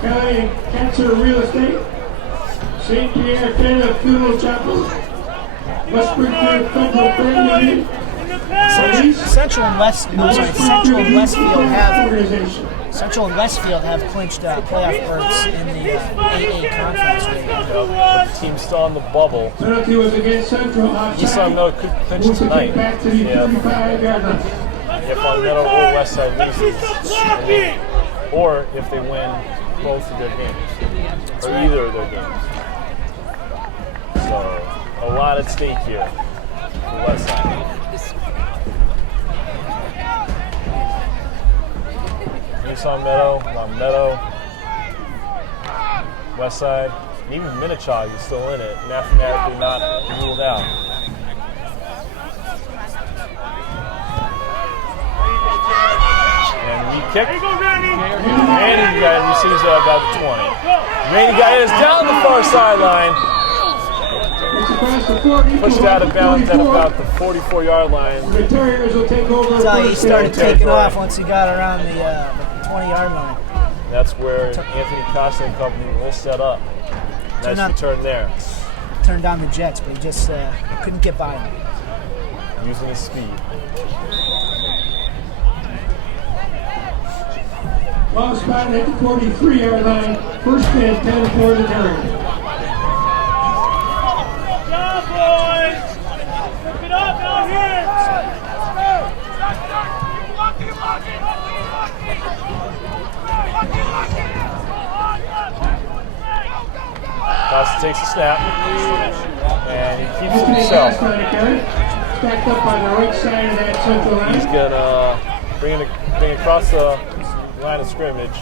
Kelly and Cancer Real Estate. St. Pierre Canada Funeral Chapel. West Springfield Federal Credit Union. Central and Westfield have clinched playoff berths in the AA conference. But the team's still on the bubble. Penalty was against Central. East Long Meadow could clinch tonight. Back to the 35-yard line. If Long Meadow or Westside loses, or if they win both of their games, or either of their games. So, a lot at stake here for Westside. East Long Meadow, Westside, and even Minnechaug is still in it, mathematically not ruled out. And we kick. Randy Guyette receives at about the 20. Randy Guyette is down the far sideline. Pushed out of bounds at about the 44-yard line. The Terriers will take over. That's how he started taking off once he got around the 20-yard line. That's where Anthony Costa and company will set up. Nice return there. Turned down the Jets, but he just couldn't get by him. Using his speed. Ball spotted at the 43-yard line. First and 10 for the Terriers. Good job, boys! Pick it up out here! Costa takes a snap, and he keeps it himself. Stacked up on the right side of that central line. He's gonna bring across the line of scrimmage.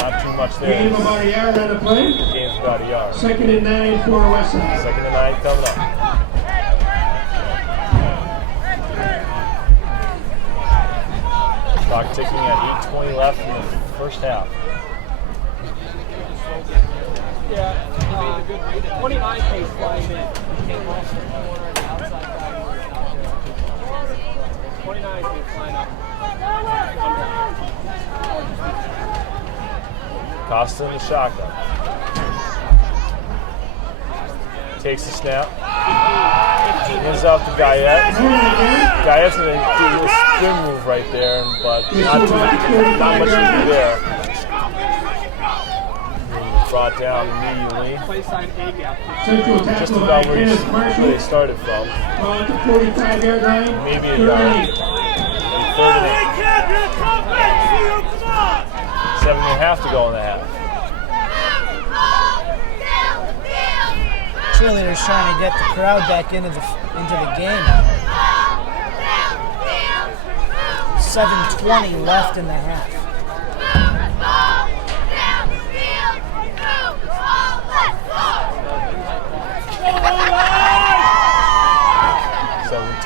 Not too much there. Gain of about a yard on the play. Gain's about a yard. 2nd and 9 for Westside. 2nd and 9 coming up. Clock ticking at 8:20 left in the first half. Yeah, he made a good read. 29 pace flying in. He came off the corner and the outside back. 29 pace flying up. Costa in the shotgun. Takes the snap. Hands out to Guyette. Guyette's going to do a spin move right there, but not much to do there. Brought down immediately. Play sign A gap. Just about where they started from. 45-yard line. Maybe a yard. 3rd and 8. 7.5 to go in the half. Cheerleaders trying to get the crowd back into the game. 7:20 left in the half.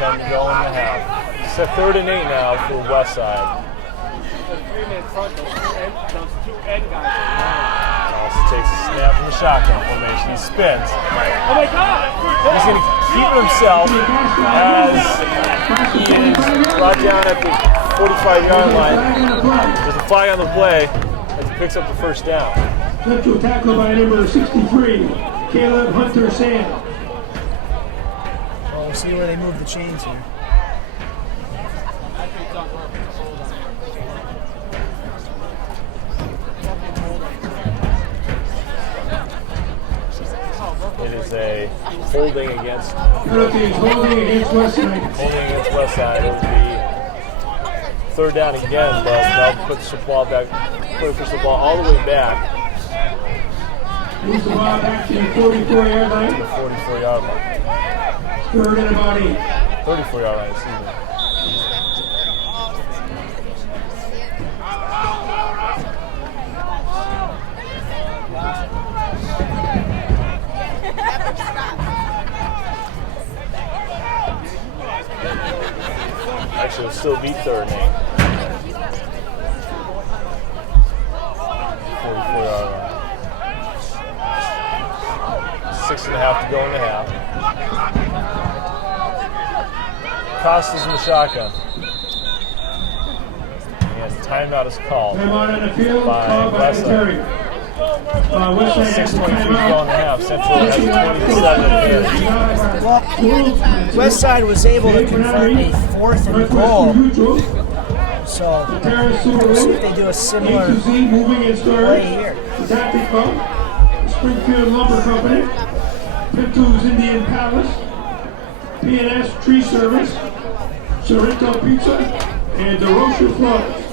To go in the half. It's a 3rd and 8 now for Westside. Three-man front, those two end guys. Also takes a snap from the shotgun formation. He spins. Oh my God! He's going to keep it himself as he is brought down at the 45-yard line. There's a flag on the play as he picks up the first down. Central tackle by number 63, Caleb Hunter Sand. We'll see where they move the chains here. It is a holding against Holding against Westside. Holding against Westside. It'll be third down again, but they'll push the ball back, push the ball all the way back. Moves the ball back to the 44-yard line. The 44-yard line. Third and about 8. 34-yard line, excuse me. Actually, it'll still be third and 8. 44-yard line. 6.5 to go in the half. Costa's in the shotgun. And timeout is called Timeout on the field, by called by the Westside. Terrier. Westside has the 6:23 to go in the timeout. half. Central has 27 Well, Westside was able to convert a 4th and goal, so we'll see if they do a similar moving and play storage. here. The Tactic Club, Springfield Lumber Company, Pinto's Indian Palace, P&S Tree Service, Sorrento Pizza, and DeRocher Flores.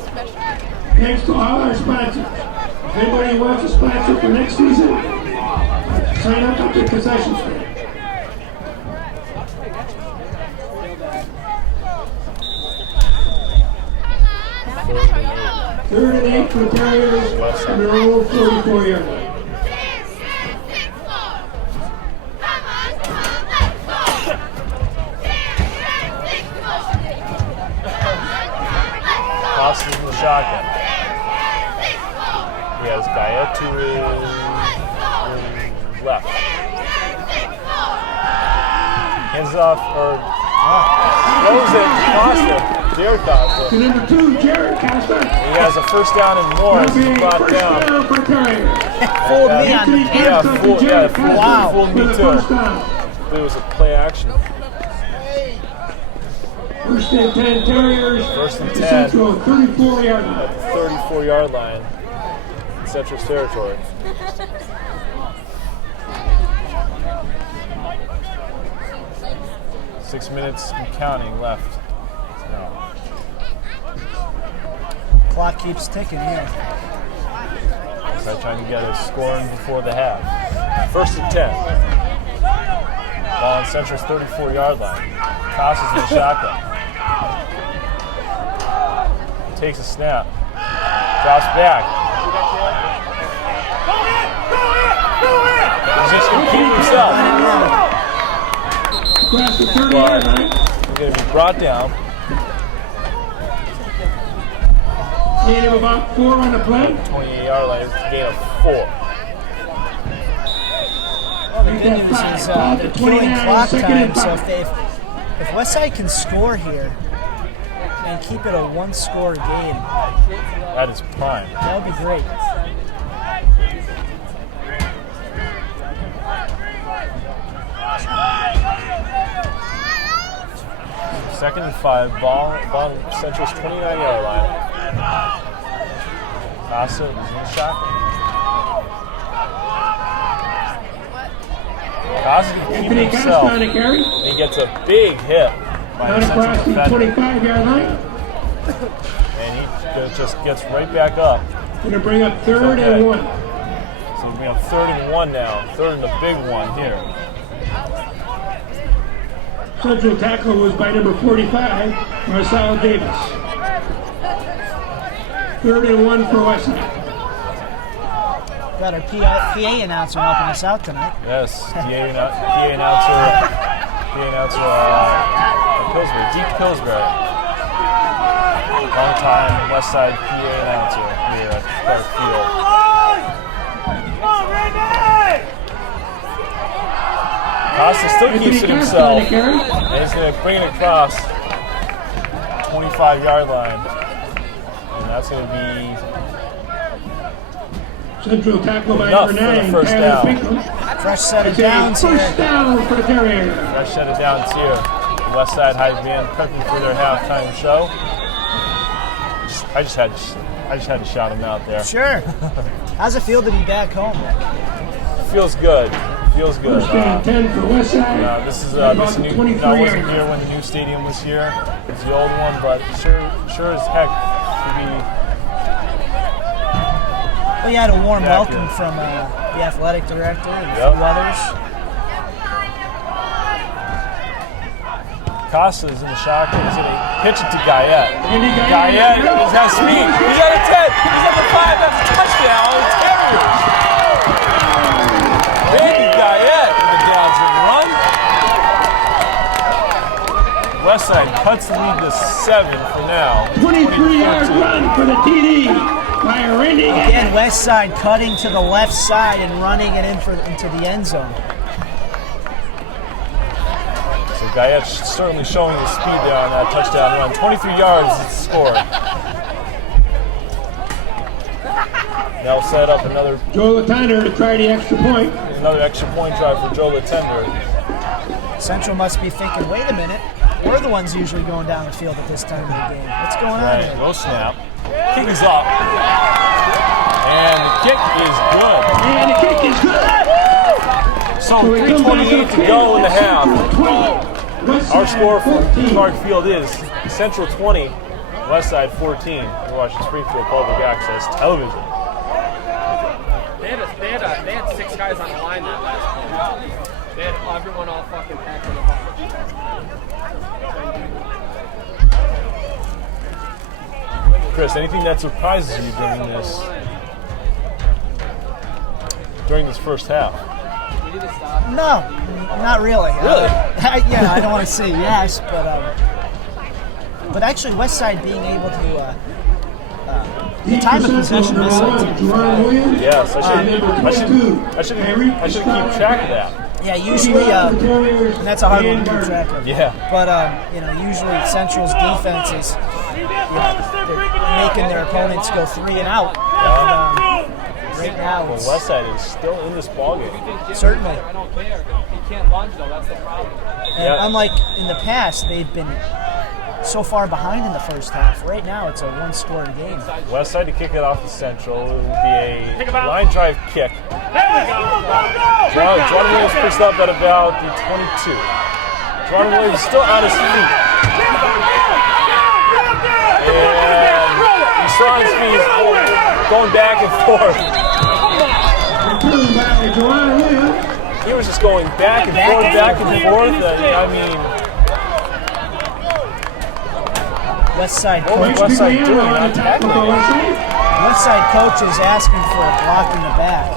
Thanks to all our sponsors. If anybody wants a sponsor for next season, sign up at the concession stand. Third and 8 for the Terriers on their own 44-yard line. Costa's in the shotgun. He has Guyette to his left. Hands off, or throws it to Costa. Jared Costa. To number 2, Jared Costa. He has a first down and more as he's brought First down. down for Terriers. Fooled me on the Yeah, Wow. fooled me too. It was a play action. First and 10 Terriers. First and 10. Central 34-yard line. At the 34-yard line in Central's territory. Six minutes and counting left. Now, Clock keeps ticking here. so trying to get a scoring before the half. First and 10. Ball on Central's 34-yard line. Tosses in the shotgun. Takes a snap. Drops back. He's just going to keep himself. Across the 30-yard line. He's going to be brought down. Gain of about 4 on the play. 28-yard line. It's a gain of 4. Well, the good news is they're killing clock time, so if Westside can score here and keep it a one-score game, That is prime. that would be great. Second and 5. Ball on Central's 29-yard line. Costa is in the shotgun. Costa can keep Anthony himself. Costa on the carry. He gets a big hit by Down the Central across the defender. 25-yard line. And he just gets right back up. Going to bring up third Okay. and 1. So we have third and 1 now. Third and the big one here. Central tackle was by number 45, Marcel Davis. Third and 1 for Westside. Got our PA announcer helping us out tonight. Yes, PA announcer Pillsbury, Deep Pillsbury. Long-time Westside PA announcer here at Clark Field. Costa still keeps it himself, and he's going to bring it across 25-yard line, and that's going to be Central tackle by enough number for the 9, first Tyler down. Finkel. Fresh set of It's a downs first here. down for the Terriers. Fresh set of downs here. The West Side High Band prepping for their halftime show. I just had to shout them out there. Sure. How's it feel to be back home? Feels good. Feels good. First and 10 for Westside. This is About this the new. 23 I wasn't yard here when the new stadium was here. It's the old one, but sure as heck to be. Well, you had a warm Back welcome here. from the athletic director and a Yep. few others. Costa's in the shotgun. He's going to pitch it to Guyette. Andy Guyette has speed. He's at a 10. He's at the 5. That's a touchdown. Terriers. Baby Guyette in the downs and run. Westside cuts the lead to 7 for now. 23-yard run for the TD by Randy. Again, West Side cutting to the left side and running it into the end zone. So Guyette's certainly showing his speed there on that touchdown run. 23 yards it's scored. They'll set up another Joe Latiner to try the extra point. extra point drive for Joe Latender. Central must be thinking, wait a minute, we're the ones usually going down the field at this time of the game. What's going on Right, here? low snap. Kick is up. And the kick is good. And the kick is good. So 3:28 to go in the half. Our score for Clark Field is Central 20, Westside 14. You're watching Springfield Public Access Television. They had 6 guys on the line that last play. They had everyone all fucking packed in the box. Chris, anything that surprises you during this first half? We need to stop. No, not really. Really? Yeah, I don't want to say yes, but actually Westside being able to the time of possession this side. Yes, I should keep track of that. Yeah, usually, and that's a hard one to keep track of. Yeah. But usually Central's defense is they're making their opponents go 3 and out. Right now, Well, it's Westside is still in this ballgame. certainly. I don't care. He can't lunge though. That's the problem. And Yeah. unlike in the past, they've been so far behind in the first half. Right now, it's a one-score game. Westside to kick it off to Central. It will be a line drive kick. John Williams picks it up at about the 22. John Williams is still on his feet. And he's still on his feet, going back and forth. Returned by Joanna Williams. He was just going back and forth. I mean, Westside what was coach, Westside doing on tackling? Westside coach is asking for a block in the back.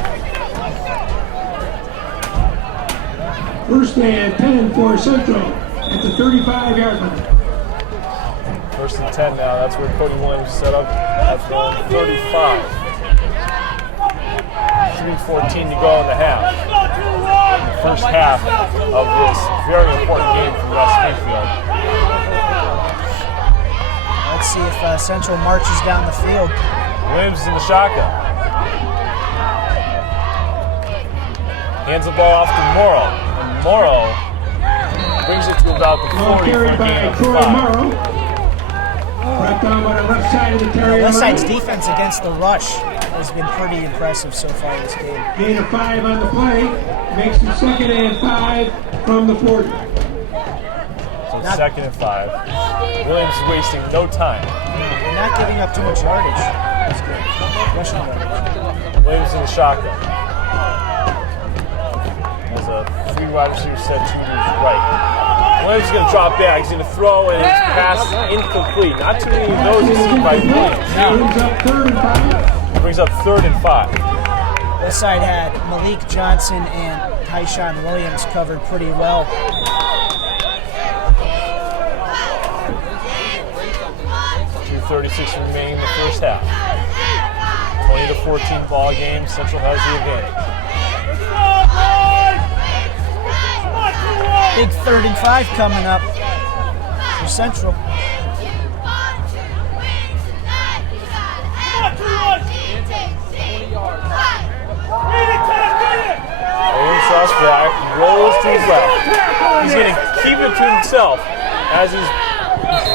First and 10 for Central at the 35-yard line. First and 10 now. That's where Cody Williams set up at the 35. 3:14 to go in the half. First half of this very important game for West Springfield. Let's see if Central marches down the field. Williams is in the shotgun. Hands the ball off to Morrow. And Morrow brings it to about the Ball 40 for a carried by gain of Troy 5. Morrow. Brought down by the left side of the Terrier Westside's line. defense against the rush has been pretty impressive so far this game. Gain of 5 on the play. Makes it 2nd and 5 from the 40. So it's 2nd and 5. Williams is wasting no time. Not giving up too much yardage. That's good. Rushing yardage. Williams in the shotgun. There's a 3 wide receiver set to his right. Williams is going to drop back. He's going to throw, and his pass incomplete. Not too many of those you see by Williams. Brings up 3rd and 5. Brings up 3rd and 5. Westside had Malik Johnson and Tyshawn Williams covered pretty well. 2:36 remaining in the first half. 20-14 ball game. Central has the advantage. Big 3rd and 5 coming up for Central. back, rolls to his left. He's going to keep it to himself as he's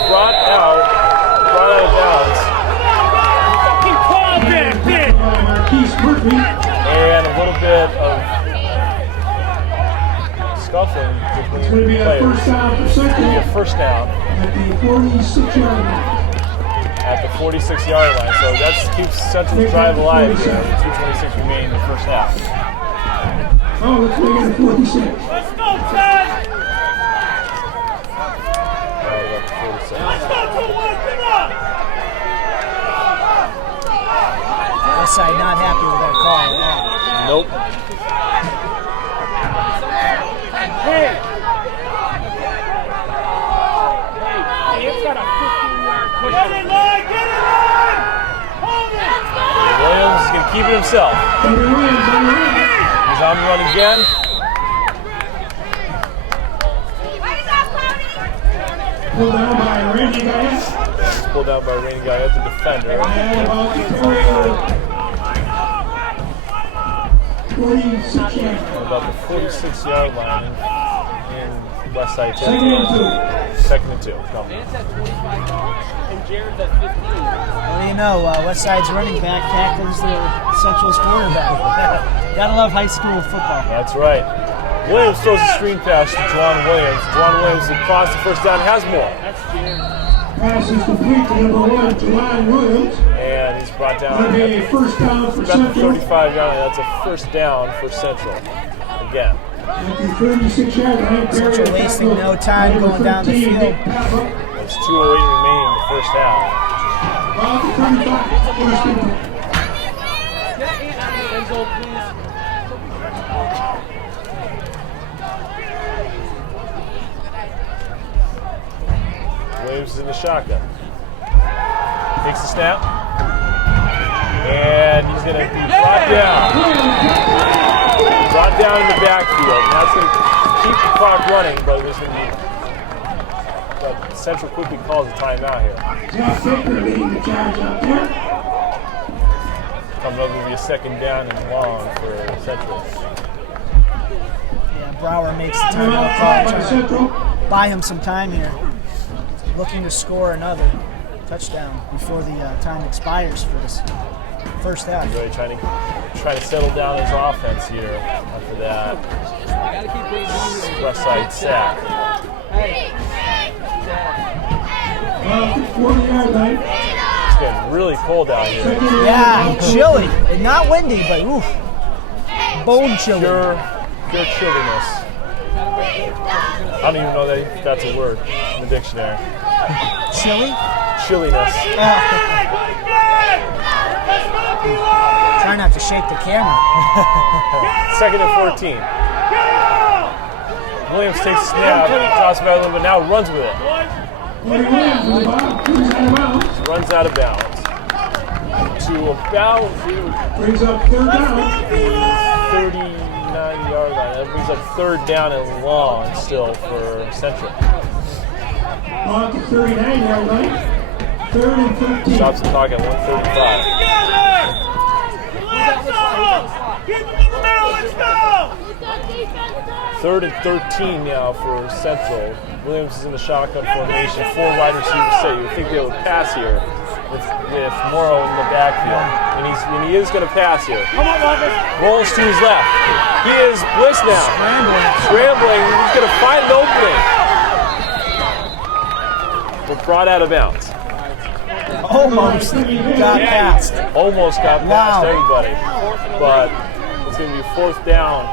brought out of bounds. And a little bit of scuffling between the players. It's going to be a first down at the 46-yard line. At the 46-yard line. So that keeps Central's drive alive here. 2:26 remaining in the first half. Oh, let's make it a 46. Let's go, Chad! Let's go, Toolboy, come on! Westside not happy with that call at all. Nope. Hey! It's got a 15-yard push. Get in line! Get in line! Hold it! Williams is going to keep it himself. He's on the run again. Pulled down by Randy Guyette. He's pulled out by Randy Guyette, the defender. And about the 46-yard. About the 46-yard line in Westside Second territory. and 2. Second and 2. Come. Vance at 25 yards and Jared's at 15. What do you know? Westside's running back tackles the Central's cornerback. Gotta love high school football. That's right. Williams throws a screen pass to Juwan Williams. Juwan Williams across the first down has more. That's Jared. Pass is complete to number 1, Juwan Williams. And he's brought down That'll be a first down for about the Central. 35-yard line. That's a first down for Central. Again. At the 36-yard line, Central wasting no time going down the field. There's 2:08 remaining in the first half. About the 35. First and 10. Get in on the end zone, please. Williams is in the shotgun. Takes the snap. And he's going to be brought down. Brought down in the backfield. And that's going to keep the clock running, but there's going to be. But Central quickly calls a timeout here. Jeff Baker leading the charge out there. Coming up will be a second down and long for Central. Yeah, Brower makes the timeout call, trying to buy him some time here. Looking to score another touchdown before the time expires for this first half. He's really trying to settle down his offense here after that Gotta keep breathing. West Side sack. Hey. About the 40-yard line. It's getting really cold out here. Yeah, chilly. And not windy, but oof. Bone chilly. Pure chilliness. I don't even know that that's a word in the dictionary. Chilly? Chilliness. Try not to shake the camera. Second and 14. Williams takes a snap, tosses back a little bit, now runs with it. Runs out of bounds. To about Brings up third down. 39-yard line. That brings up third down and long still for Central. About the 39-yard line. Third and 13. Stops the clock at 1:35. Keep them in the middle, let's go! Third and 13 now for Central. Williams is in the shotgun formation. 4 wide receivers set. You would think they would pass here with Morrow in the backfield. And he is going to pass here. Rolls to his left. He is blitzed now. Scrambling. He's going to find an opening. But brought out of bounds. Almost got past. Almost got past everybody. But it's going to be fourth down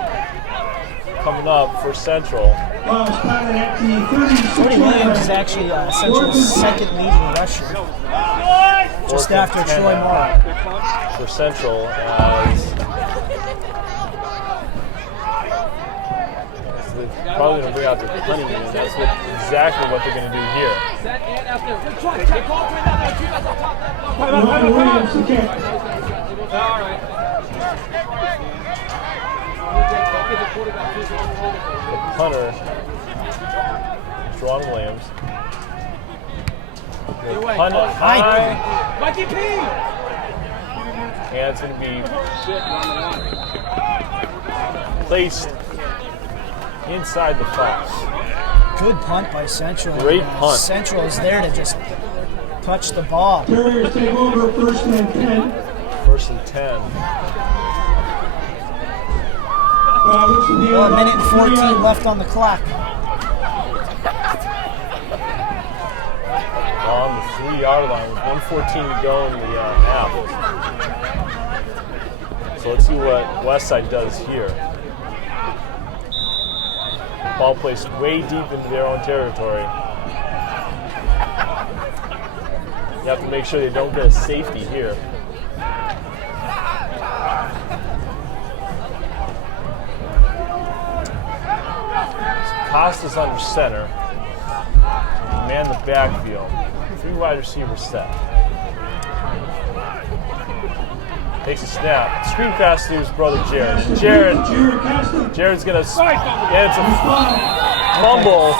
coming up for Central. Cody Williams is actually Central's second leading rusher, just after Troy Morrow. For Central, as they're probably going to bring out their punting unit. That's exactly what they're going to do here. Set and out there. Good try. Take off right now. You guys on top. Williams to kick. All right. The punter, Juwan Williams. Punt it high. Mikey P. And it's going to be placed inside the 5. Good punt by Central. Great punt. Central is there to just touch the ball. Terriers take over first and 10. First and 10. Looks to be Well, a about minute and 14 left on the clock. On the 3-yard line with 1:14 to go in the half. So let's see what Westside does here. Ball placed way deep into their own territory. You have to make sure they don't get a safety here. Costas under center. Man the backfield. 3 wide receivers set. Takes a snap. Screen pass to his brother Jared. Jared's gonna. Yeah, it's a fumble.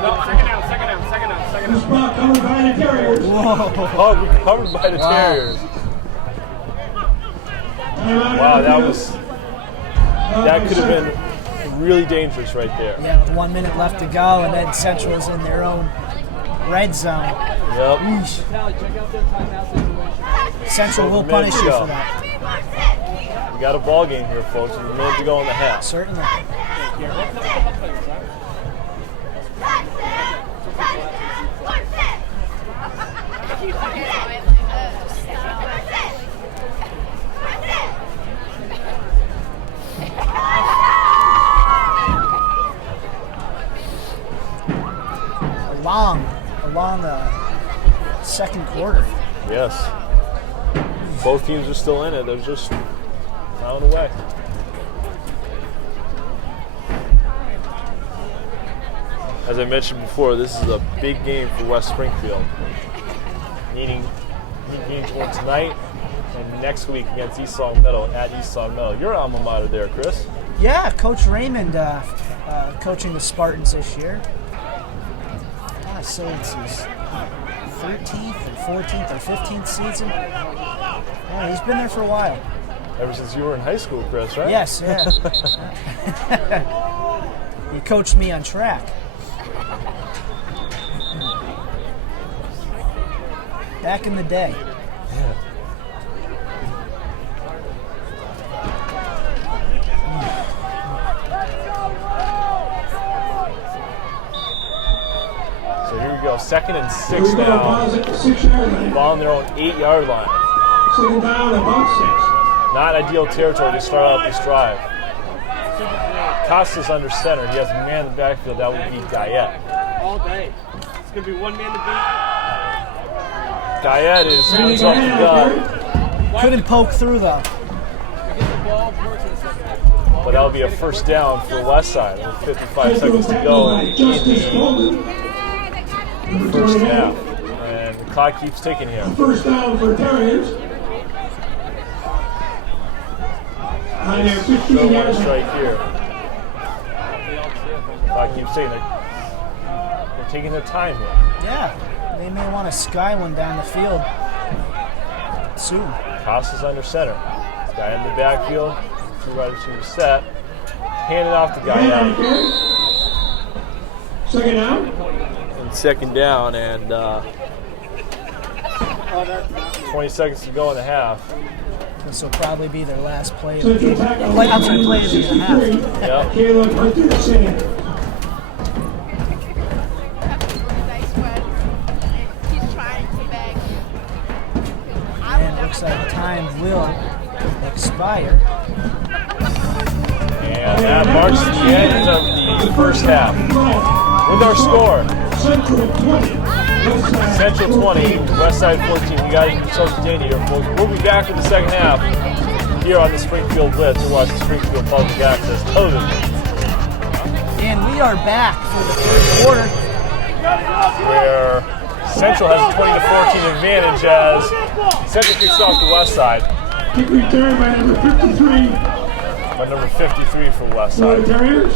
No, second down. spot covered by the Terriers. Oh, covered by the Terriers. Wow, that could have been really dangerous right there. Yeah, with 1 minute left to go, and then Central's in their own red zone. Yep. Eesh. Central will punish you for that. We got a ball game here, folks. With a minute to go in the half. Certainly. Along the second quarter. Yes. Both teams are still in it. They're just plowing away. As I mentioned before, this is a big game for West Springfield. Needing to win tonight and next week against East Long Meadow at East Long Meadow. Your alma mater there, Chris. Yeah, Coach Raymond coaching the Spartans this year. So it's his 13th or 14th or 15th season. Yeah, he's been there for a while. Ever since you were in high school, Chris, right? Yes, yeah. He coached me on track. Back in the day. Yeah. So here we go, 2nd and 6 now. Ball on their own 8-yard line. Second down, about 6. Not ideal territory to start out this drive. Costas under center. He has a man in the backfield. That would be Guyette. All day. It's going to be one man to beat. Guyette is up the gut. Couldn't poke through though. But that'll be a first down for Westside with 55 seconds to go in the first half. And the clock keeps ticking here. First down for Terriers. On their 15 Don't want to yard strike here. Clock keeps ticking. They're taking their time here. Yeah, they may want to sky one down the field soon. Costas under center. This guy in the backfield. 2 wide receivers set. Hand it off to Guyette. Second down. And second down, and 20 seconds to go in the half. This will probably be their last play of the game. I'm sorry, play of the half. Yep. Caleb Hunter. And it looks like time will expire. And that marks the end of the first half. With our score, Central 20, Westside 14. You guys do something dandy here, folks. We'll be back in the second half here on the Springfield Blitz to watch the Springfield Public Access Television. And we are back for the third quarter. Where Central has a 20-14 advantage as Central kicks off the Westside. Kick return by number 53. By number 53 for Westside. Terriers.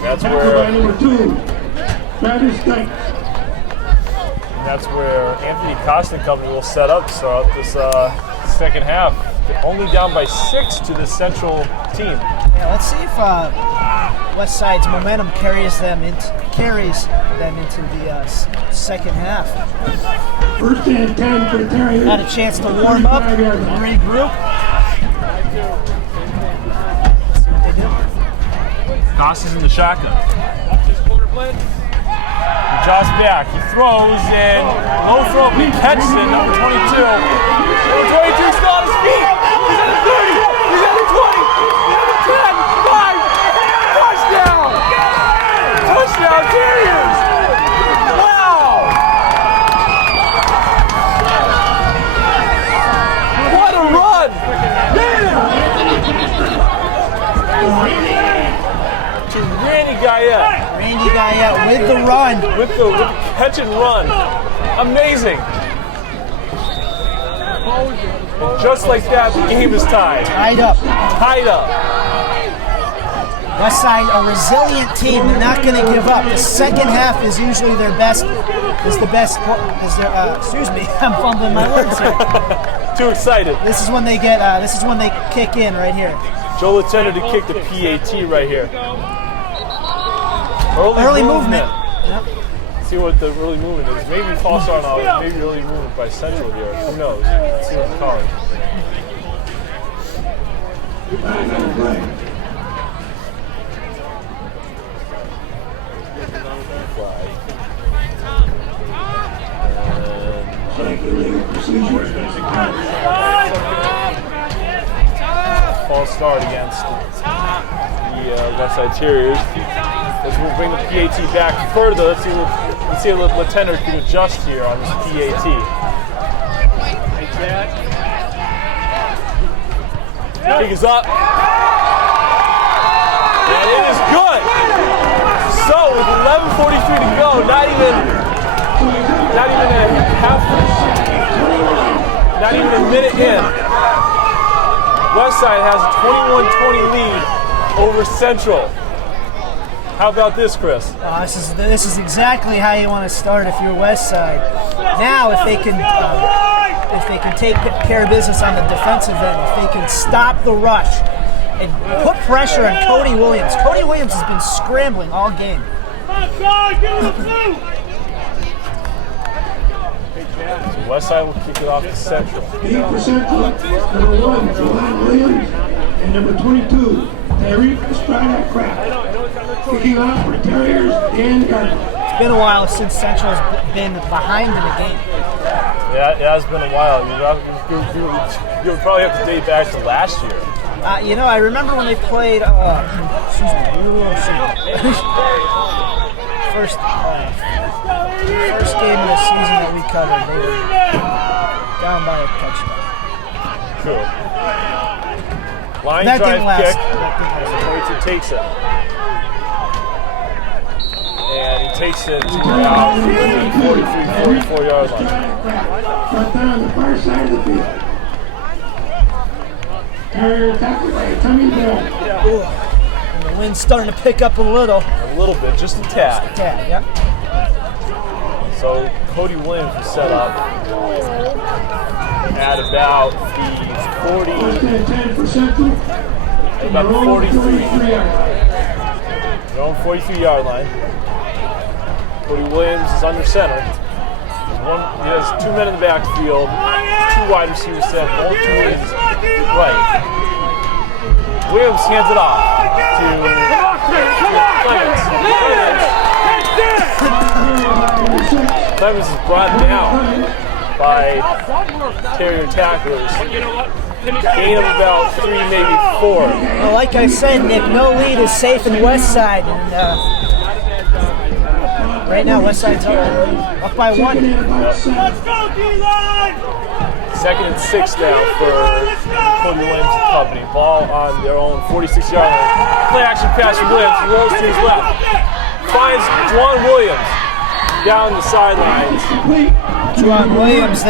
That's By where number 2. Travis Dyke. that's where Anthony Costa and company will set up to start this second half. only down by 6 to the Central team. Yeah, let's see if West Side's momentum carries them into the second half. First and 10 for Terriers. Had a chance to warm up, regroup. Let's see what they do. Goss is in the shotgun. Josh back. He throws and low throw, but he catches it. Number 22. Number 22 still on his feet. He's at the 30. He's at the 20. He's at the 10. 5. Touchdown. Touchdown, Terriers. Wow. What a run. To Randy Guyette. Randy Guyette with the run. With the catch and run. Amazing. Just like that, the game is tied. Tied up. Tied up. West Side, a resilient team. They're not going to give up. The second half is usually their best. Excuse me, I'm fumbling my words here. Too excited. This is when they kick in right here. Joe Lieutenant to kick the PAT right here. Early movement. Yep. See what the early movement is. Maybe false start out. Maybe early movement by Central here. Who knows? Let's see what the call is. False start against the West Side Terriers. As we'll bring the PAT back further, let's see if the Lieutenant can adjust here on this PAT. Kick is up. And it is good. So with 11:43 to go, not even a minute in, West Side has a 21-20 lead over Central. How about this, Chris? This is exactly how you want to start if you're West Side. Now, if they can take care of business on the defensive end, if they can stop the rush and put pressure on Cody Williams. Cody Williams has been scrambling all game. So West Side will kick it off to Central. 8 for Central. Number 1, Joanne Williams. And number 22, Terry Estrada Craft. Kicking off for Terriers and Gardner. It's been a while since Central has been behind in the game. Yeah, it has been a while. You would probably have to date back to last year. I remember when they played. Excuse me. First game of the season that we covered, they were down by a touchdown. True. Line That drive didn't last. kick. 22 takes it. And he takes it to about 44 yard line. Front down on the far side of the field. Terrier tackled by Tommy Bell. And the wind's starting to pick up a little. A little bit, just a tad. Yeah, yep. So Cody Williams was set up at about the 40, First and 10 for Central. about the 43. Their own 43-yard line. Cody Williams is under center. He has 2 men in the backfield, 2 wide receivers set, both 2 wings right. Williams hands it off to Clemens. Clemens is brought down by Terrier tacklers. Gain of about 3, maybe 4. Well, like I said, Nick, no lead is safe in West Side. And right now, West Side's up by 1. Let's go, D-line! 2nd and 6 now for Cody Williams and company. Ball on their own 46-yard line. Play action pass for Williams. Rolls to his left. Finds Juwan Williams down the sidelines. Juwan Williams,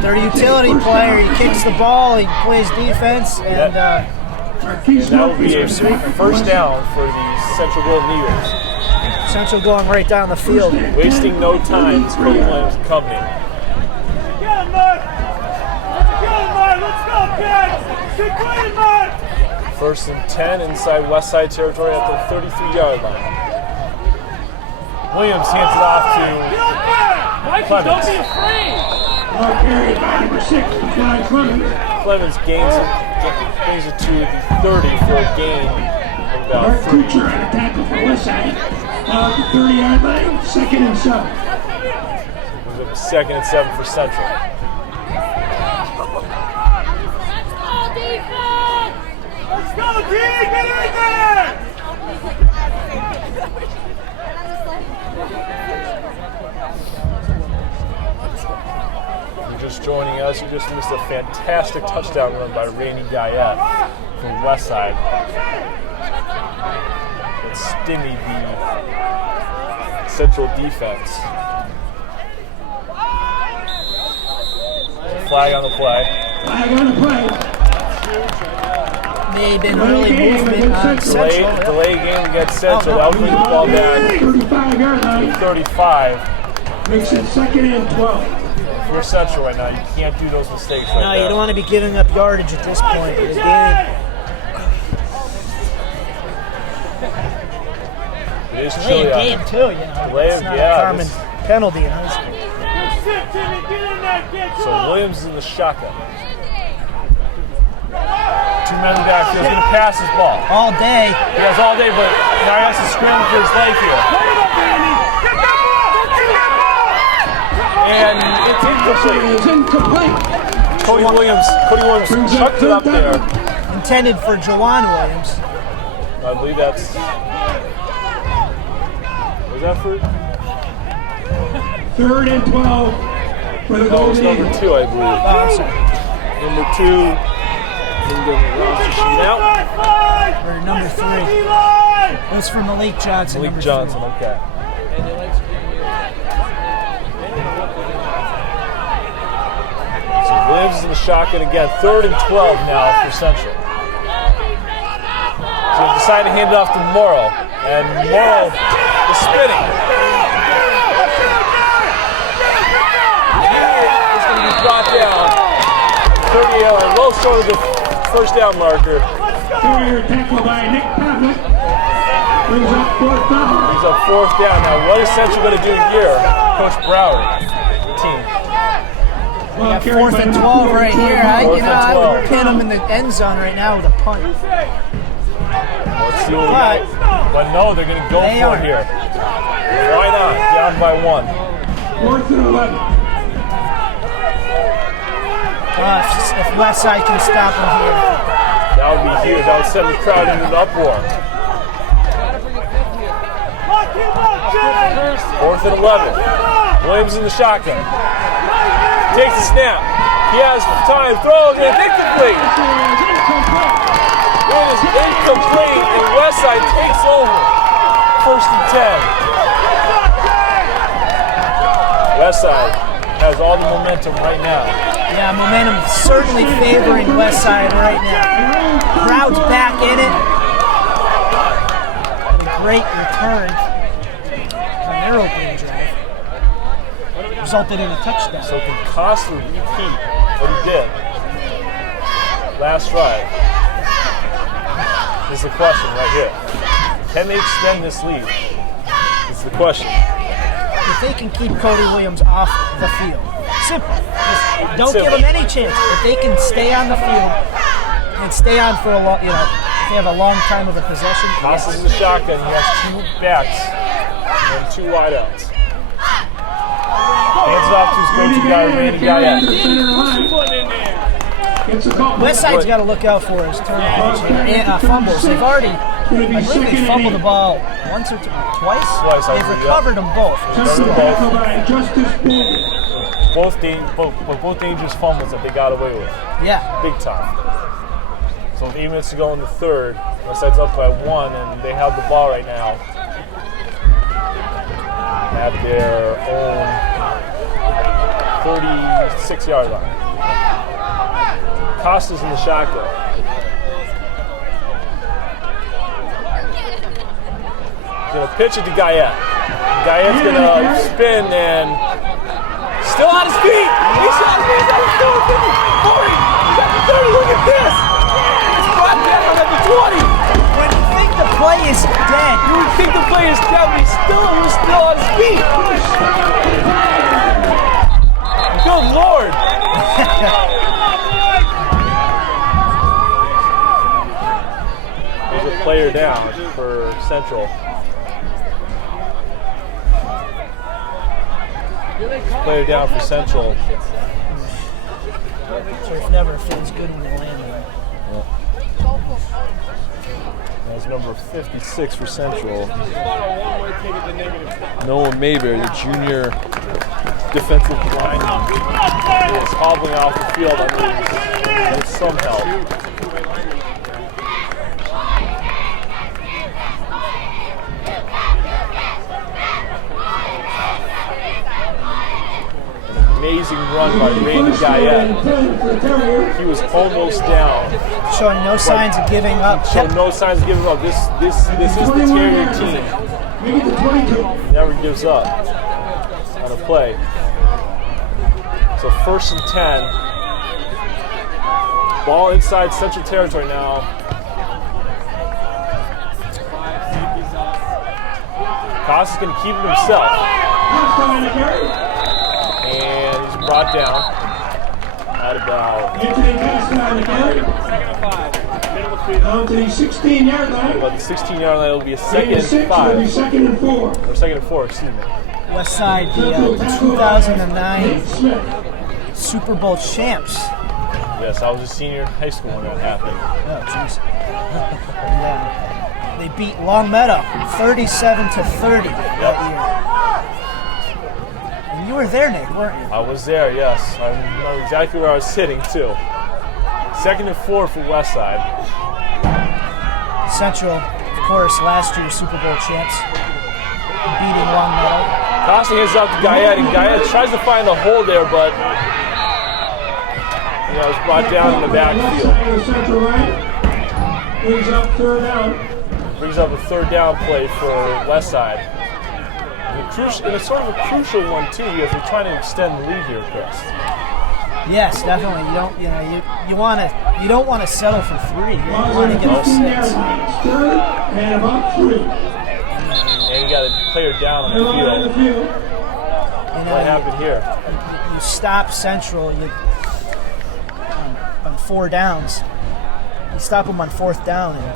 their utility player. He kicks the ball, he plays defense, and that will be a first down for the Central Golden Eagles. Central going right down the field. Wasting no time, Cody Williams and company. Let's go, kids! Get clean, Mark! 1st and 10 inside West Side territory at the 33-yard line. Williams hands it off to Mikey, don't be afraid. Ball carried by number 6, Fly Clemens. Clemens gains it to the 30 for a gain of about Mark 3. Kuchar on a tackle for West Side. At the 30-yard line, 2nd and 7. It was 2nd and 7 for Central. Let's go, D! Get in there! You're just joining us. You just missed a fantastic touchdown run by Randy Guyette from West Side. It stymied the Central defense. Flag on the play. Flag on the play. They've been early movement on Central. Delay game against Central. That will bring the ball back 35-yard line. 35 Makes it 2nd and 12. for Central right now. You can't do those mistakes right No, there. you don't want to be giving up yardage at this point of the game. It is Delay chilly a out game there. too, you know. Delay It's of- not yeah, a common this- penalty in high school. Get in there, kid! So Williams is in the shotgun. 2 men in the backfield. He's going to pass his ball. All day. He has all day, but now he has to scramble for his life here. And it's incomplete. It's incomplete. Cody Williams chucked it up there. Intended for Jawan Williams. I believe that's. Was that for? 3rd and 12 for the That was Golden number Eagles. 2, I believe. Oh, I'm sorry. Number 2. Didn't give him a roster sheet out. Or number 3. It was for Malik Johnson. Malik number Johnson, 3. okay. So Williams is in the shotgun again. 3rd and 12 now for Central. So they decide to hand it off to Morrow. And Morrow is spinning. It's going to be brought down. 30-yard, low short of the first down marker. 3rd tackle by Nick Pavlik. Brings up 4th down. He's up 4th down. Now, what is Central going to do here? Coach Broward, team. Ball Got carried 4th by and number 12 right 44, here. Mark I would 12. pin him in the end zone right now with a punt. Let's see what we got. But no, they're going to go They for are. it here. Why not? Down by 1. 4th and 11. If West Side can stop him here. That would be huge. That would send the crowd into an uproar. 4th and 11. Williams in the shotgun. Takes the snap. He has time. Throws and incomplete. It is incomplete, and Westside takes over. 1st and 10. Westside has all the momentum right now. Yeah, momentum certainly favoring West Side right now. Crowd's back in it. A great return on their opening drive. Resulted in a touchdown. So can Costa repeat what he did last drive? Is the question right here. Can they extend this lead? Is the question. If they can keep Cody Williams off the field. Simple. Just don't Simple. give them any chance. If they can stay on the field and stay on for a long, if they have a long time of a possession. Costa's in the shotgun. He has 2 backs and 2 wideouts. Hands it off to his go-to guy, Randy Guyette. West Side's got to look out for his turnovers and fumbles. They've already, I believe they fumbled the ball once or twice. Twice, I They've believe, recovered them both. Both dangerous fumbles that they got away with. Yeah. Big time. So with 8 minutes to go in the 3rd, Westside's up by 1, and they have the ball right now at their own 36-yard line. Costa's in the shotgun. Gonna pitch it to Guyette. Guyette's gonna spin and still on his feet. He's on his feet. He's on his feet. 30, look at this! It's brought down at the 20! When you think the play is dead, You would think the play is dead, but he was still on his feet! Good Lord! There's a player down for Central. Player down for Central. turf never feels good when you land there. That's number 56 for Central. Noah Mayberry, the junior defensive lineman, is hobbling off the field with some help. Amazing run by Randy Guyette. He was almost down. Showing no signs of giving up. Showing no signs of giving up. This is the Terrier team. Never gives up on a play. So 1st and 10. Ball inside Central territory now. Costa's going to keep it himself. And he's brought down at about Down to the 16-yard line. the 16-yard line. It'll be a second and 5. 5. Second and 4. Or second and 4, excuse me. West Side, the 2009 Super Bowl champs. Yes, I was a senior in high school when that happened. Oh, jeez. They beat Long Meadow 37-30 that year. And you were there, Nick, weren't you? I was there, yes. I know exactly where I was sitting, too. Second and 4 for West Side. Central, of course, last year's Super Bowl champs, beating Long Meadow. Costa hands out to Guyette, and Guyette tries to find a hole there, but it was brought down in the backfield. Central line. Brings up 3rd down. Brings up a 3rd down play for West Side. And it's sort of a crucial one too, because they're trying to extend the lead here, Chris. Yes, definitely. You don't want to settle for 3. You want to get to 6. 3rd and about 3. And you got a player down on the field. What happened here? You stop Central. On 4 downs. You stop them on 4th down, and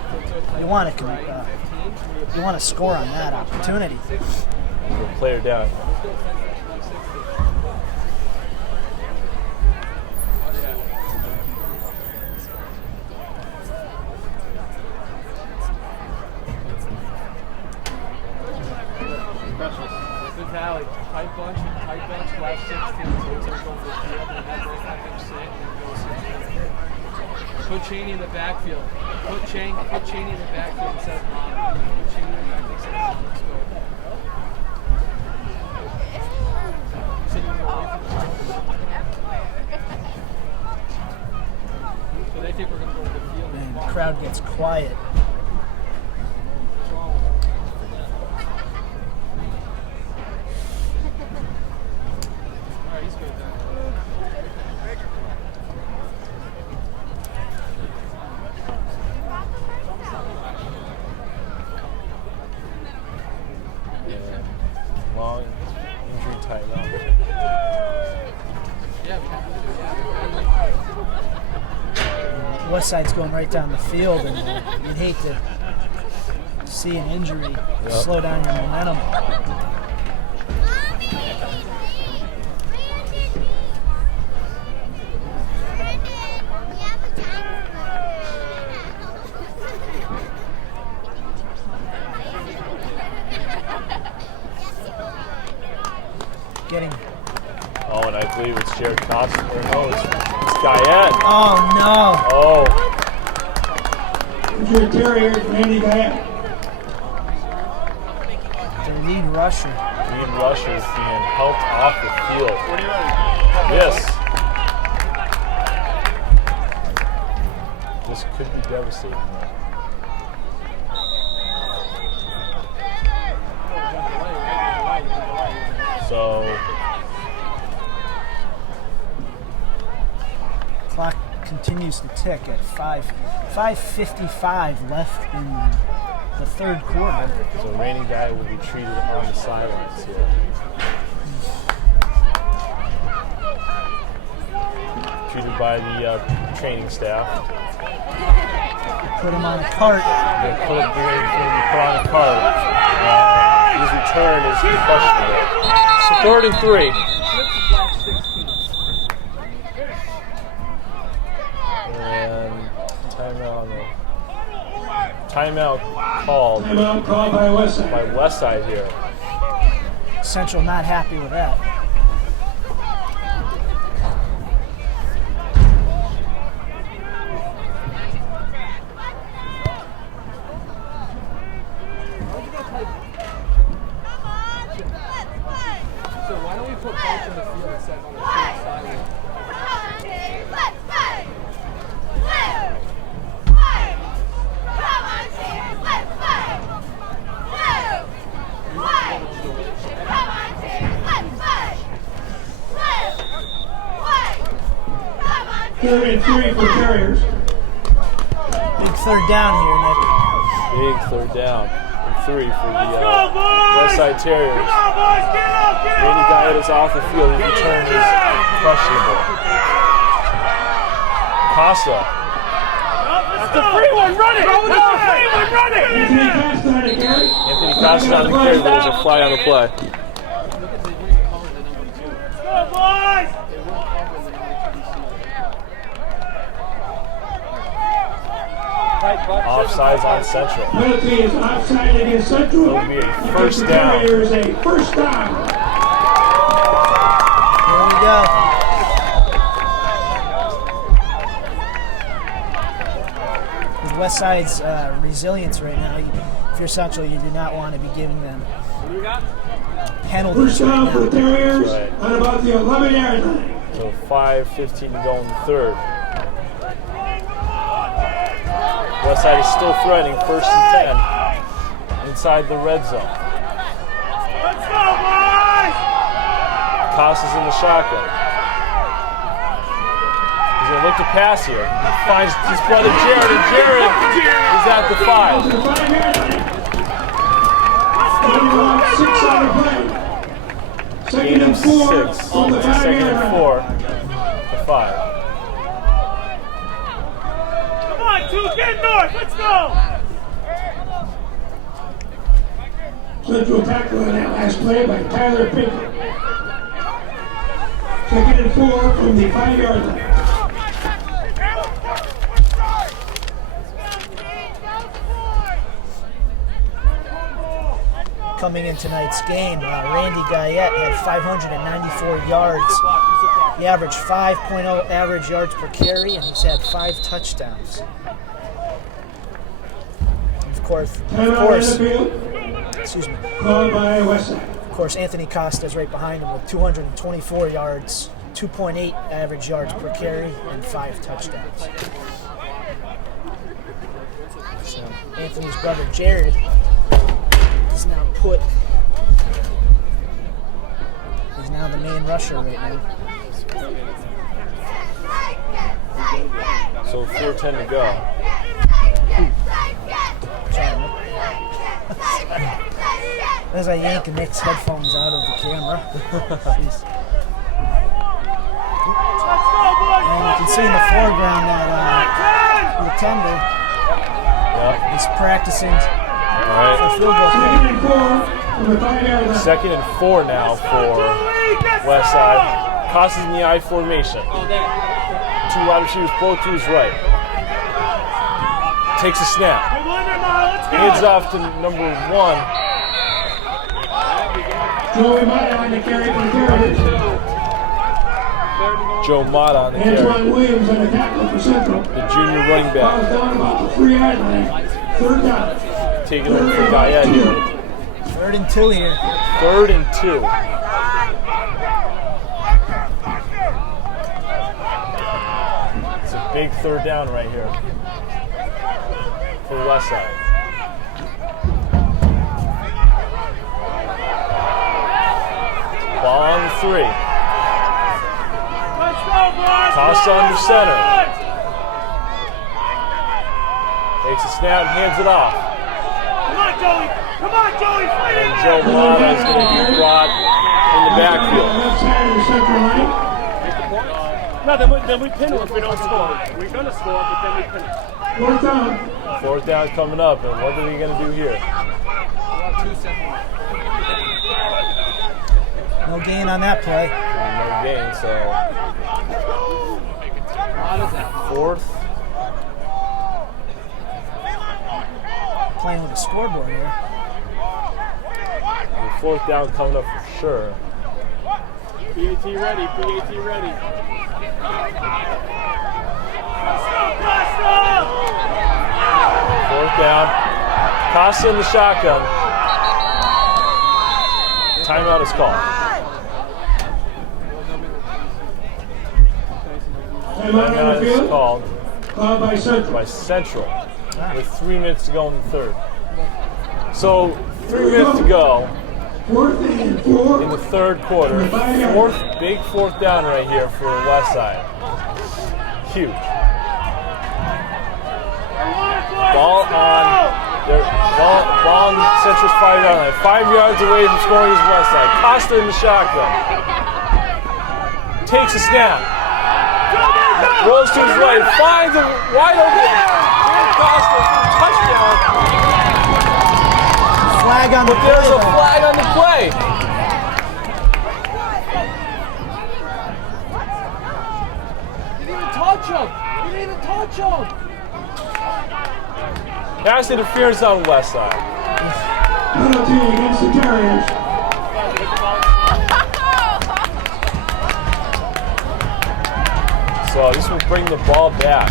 you want to score on that opportunity. A player down. Good rally. Tight bunch, last 16. So it's going to go for the field and have them sit and go 16. Put Cheney in the backfield. Put Cheney in the backfield instead of Mom. Put Cheney in the backfield instead of Mom. Let's go. So you can go away from the field. So they think we're going to go to the field. And the crowd gets quiet. What's wrong with it? All right, he's good then. Long injury timeout. Yeah, we have to do that. West Side's going right down the field, and you'd hate to see an injury slow down your momentum. Getting. Oh, and I believe it's Jared Costa. No, it's Guyette. Oh no! Oh, Here's your Terrier, Randy Guyette. The lead rusher. Ian Rusher is being helped off the field. Yes. This could be devastating. continues to tick at 5:55 left in the third quarter. So reigning guy will be treated on the sidelines here. Treated by the training staff. Put him on a cart. They're going to be put on a cart. His return is questionable. So 3rd and 3. And timeout called. Timeout called by Westside. By Westside here. Central not happy with that. So why don't we put both in the field instead of on the field side? Third and 3 for Terriers. Big third down here, Nick. Big third down. And 3 for the Westside Terriers. Randy Guyette is off the field. His return is questionable. Costa. That's the free one, run it! That's the free one, run it! Anthony Costa on the carry. Anthony Costa on the carry. There's a fly on the play. Look at they wouldn't cover the number 2. Go, boys! They wouldn't cover the number 2 receiver. Offsides on Central. Penalty is offside against Central. It'll be a first down. Terriers a first down. Here we go. With Westside's resilience right now, if you're Central, you do not want to be giving them penalties First down right for now. the Terriers Right. on about the 11-yard line. So 5:15 to go in the third. Westside is still threatening 1st and 10 inside the red zone. Let's go, boys! Costa's in the shotgun. He's going to look to pass here. He finds his brother Jared, and Jared is at the 5. To the 5-yard line. 6 on the play. Second and 4 6. on the 5-yard Second and line. 4 to 5. Come on, 2, get north, let's go! Central tackle on that last play by Tyler Pinkett. Second and 4 from the 5-yard line. Coming in tonight's game, Randy Guyette had 594 yards. He averaged 5.0 average yards per carry, and he's had 5 touchdowns. Of course, Timeout in the field. excuse me. Called by Westside. Of course, Anthony Costa is right behind him with 224 yards, 2.8 average yards per carry, and 5 touchdowns. So Anthony's brother Jared is now he's now the main rusher right now. So 4:10 to go. As I yank Nick's headphones out of the camera. Jeez. And you can see in the foreground that Latender Yep. is practicing All right. for field goal. Second and 4 from the 5-yard line. 2nd and 4 now for Westside. Costa's in the I formation. 2 wide receivers, both to his right. Takes a snap. Hands off to number 1. Joey Mata on the carry for the Terriers. Joe Mata on the carry. Antoine Williams on the tackle for Central. The junior running Ball's back. down about the 3-yard line. Third down. Taking over for Guyette here. 3rd and 2 here. 3rd and 2. It's a big third down right here for Westside. Ball on the 3. Let's go, boys! Toss under center. Takes a snap, hands it off. Come on, Joey! Come on, Joey! Fight in And there! Joe Milano is going to be brought in the backfield. Left side of the central line. No, then we pin him if we don't score. We're going to score, but then we pin him. Fourth down. Fourth down coming up, and what are they going to do here? About 2 seconds. No gain on that play. No gain, so How does that? fourth. Playing with the scoreboard here. And fourth down coming up for sure. PAT ready, PAT ready. Fourth down. Costa in the shotgun. Timeout is called. Timeout on Timeout the is field. called Called by Central. by Central with 3 minutes to go in the third. So 3 minutes to go Fourth and 4. in the third quarter. Big fourth down right here for West Side. Huge. Ball on Central's 5 yard line. 5 yards away from scoring is West Side. Costa in the shotgun. Takes a snap. Rolls to his right. Finds a wide open. Costa touchdown. Flag on the play. There's a though. flag on the play. Didn't even touch him. Didn't even touch him. Pass interference on West Side. Penalty against the Terriers. So this will bring the ball back.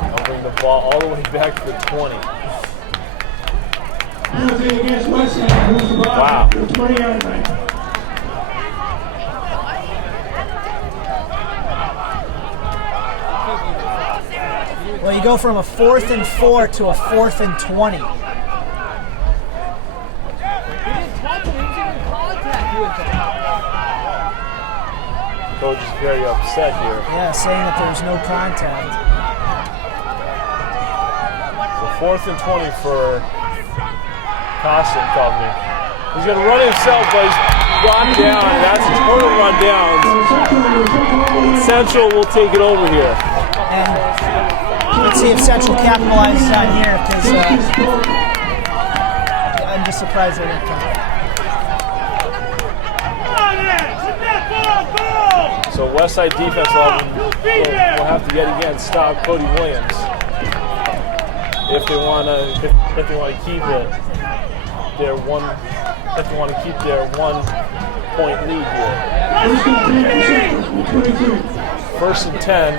I'll bring the ball all the way back to the 20. Penalty against West Side. Moves the ball Wow. to the 20-yard line. Well, you go from a 4th and 4 to a 4th and 20. He didn't touch him. He was even in contact with him. Coach is very upset here. Yeah, saying that there's no contact. So 4th and 20 for Costa and company. He's going to run himself, but he's brought down, and that's a total run down. Central will take it over here. And let's see if Central capitalizes on here, because I'm just surprised they didn't come. So Westside defense will have to yet again stop Cody Williams if they want to keep their 1 point lead here. First and 10.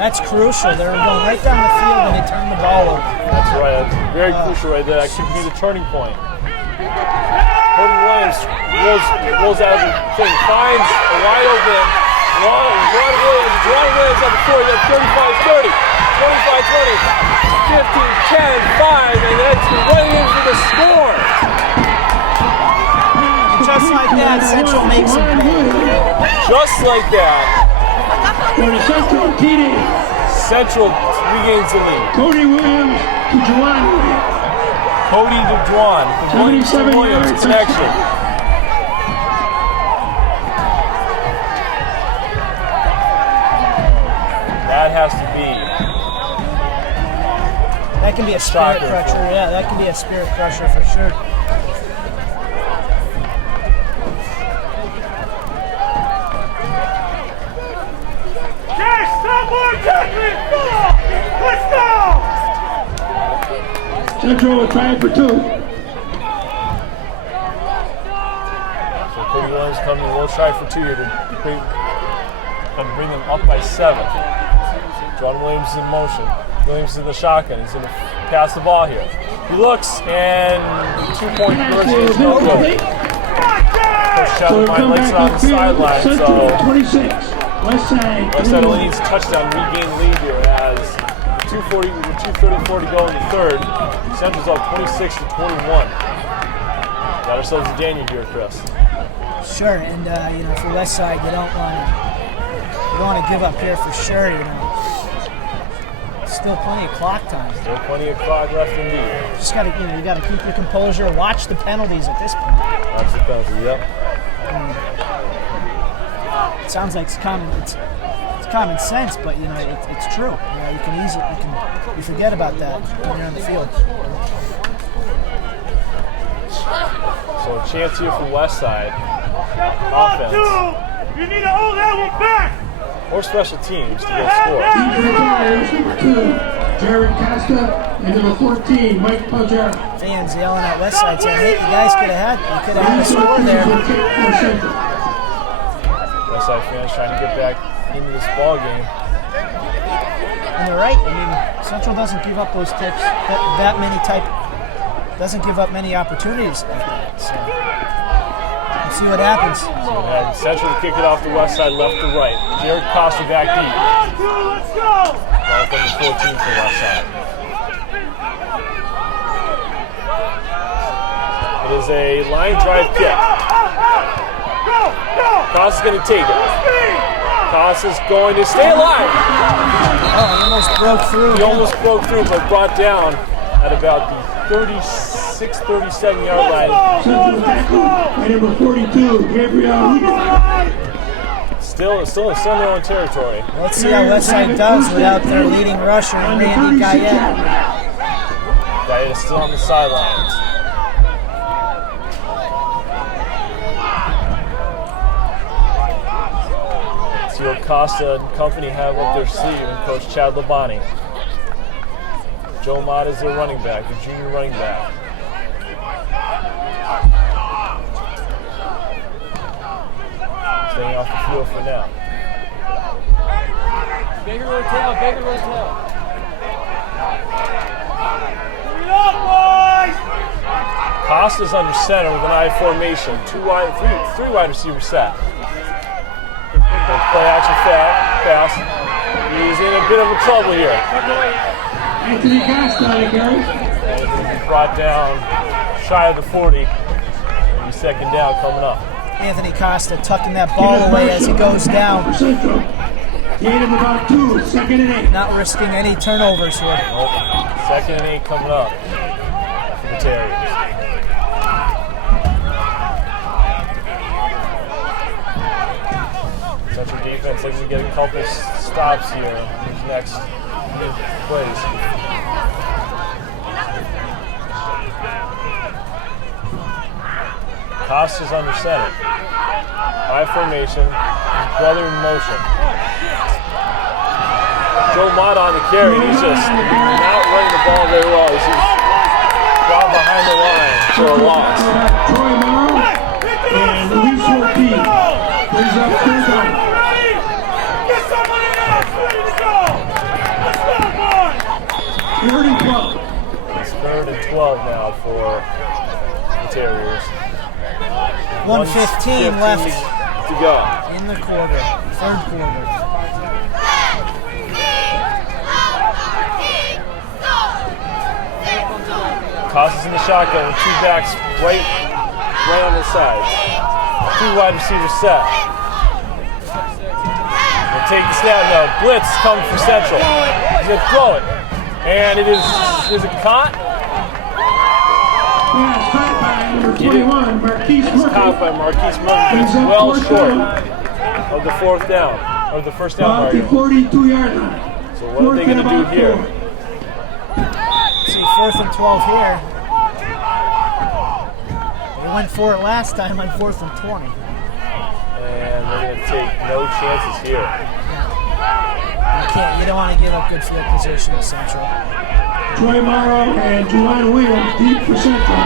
That's crucial. They're going right down the field and they turn the ball over. That's right. That's very crucial right there. That could be the turning point. Cody Williams rolls out of the thing, finds a wide open. Ron Williams at the 40, that's 35-30, 25-20, 15-10, 5, and that's running in for the score. Just like that, Central makes it. Just like that, Central TD. Central regains the lead. Cody Williams to Juwan Williams. Cody to Juwan. From Williams to 77 Williams yards. connection. That has to be. That can be a spirit crusher. Yeah, that can be a spirit crusher for sure. Central will try for 2. So Cody Williams coming, we'll try for 2 here to bring them up by 7. John Williams is in motion. Williams is in the shotgun. He's going to pass the ball here. He looks, and 2-point conversion is no good. Coach Chatelain likes it on the sideline, Central so 26. Westside Westside only needs a touchdown to regain the lead here as 2:34 to go in the third. Central's up 26-21. Got ourselves a Daniel here, Chris. Sure, and you know, for West Side, you don't want to give up here for sure. You know, still plenty of clock time. Still plenty of clock left indeed. Just gotta, you know, you gotta keep your composure. Watch the penalties at this point. Watch the penalty. Yep. It sounds like it's common sense, but you know, it's true. You know, you forget about that when you're on the field. So a chance here for West Side. Offense. You need to hold that one back. Or special teams to get scored. Number 2, Jared Costa, and number 14, Mike Pudger. Fans yelling at West Side saying, "Hey, you guys could have had a score there." West Side fans trying to get back into this ball game. And they're right. I mean, Central doesn't give up those types doesn't give up many opportunities like that. So we'll see what happens. Central to kick it off the West Side, left to right. Jared Costa back deep. Let's go. Ball from the 14 for West Side. It is a line drive kick. Costa's going to take it. Costa's going to stay alive. Oh, he almost broke through. He almost broke through, but brought down at about the 36-37 yard line. Central tackle, and number 42, Gabriel. Still in their own territory. Let's see how West Side does without their leading rusher, Randy Guyette. Guyette is still on the sidelines. Let's see what Costa and company have up their sleeve, and Coach Chad Labonte. Joe Mott is their running back, the junior running back. Staying off the field for now. Bigger Rotel, bigger Rotel. Costa's under center with an I formation. Three wide receiver set. Play action pass. He's in a bit of trouble here. Anthony Costa, Gary. Brought down shy of the 40. Maybe second down coming up. Anthony Costa tucking that ball away as he goes down. Central. Gain of about 2, second and 8. Not risking any turnovers here. Nope. Second and 8 coming up for the Terriers. Central defense looks to get a couple stops here in these next plays. Costa's under center. High formation. His brother in motion. Joe Mott on the carry. He's just not running the ball very well. He's brought behind the line for a loss. Troy Morrow and Luis Ortiz. Brings up third down. Get somebody else ready to go. Let's go, boy. 3rd and 12. It's 3rd and 12 now for the Terriers. 1:15 left to go in the quarter, third quarter. Costa's in the shotgun with 2 backs right on the sides. 2 wide receivers set. We'll take the snap now. Blitz coming for Central. He's going to throw it. And it is it caught? Pass caught by number 21, Marquise It's Murphy. caught by Marquise Murphy. It's well short of the 4th down, or the first down About the mark. 42-yard line. So what are they going to do here? See, 4th and 12 here. They went for it last time on 4th and 20. And they're going to take no chances here. You don't want to give up good field position to Central. Troy Morrow and Juwan Williams deep for Central.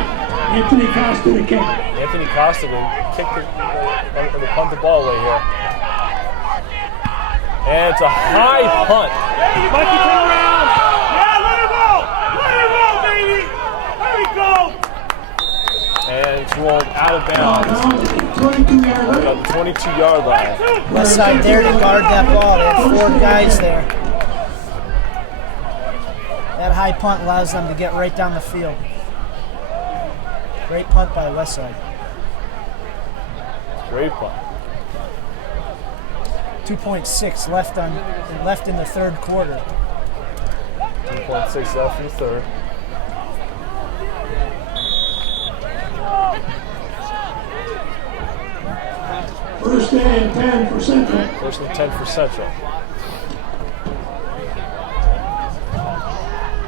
Anthony Costa to kick. Anthony Costa will kick the punt the ball away here. And it's a high punt. Mikey, turn around. Yeah, let it roll. Let it roll, baby. There we go. And it's rolled out of bounds. 22-yard line. About the 22-yard line. West Side there to guard that ball. They had 4 guys there. That high punt allows them to get right down the field. Great punt by the West Side. Great punt. 2.6 left in the third quarter. 2.6 left in the third. First and 10 for Central. First and 10 for Central.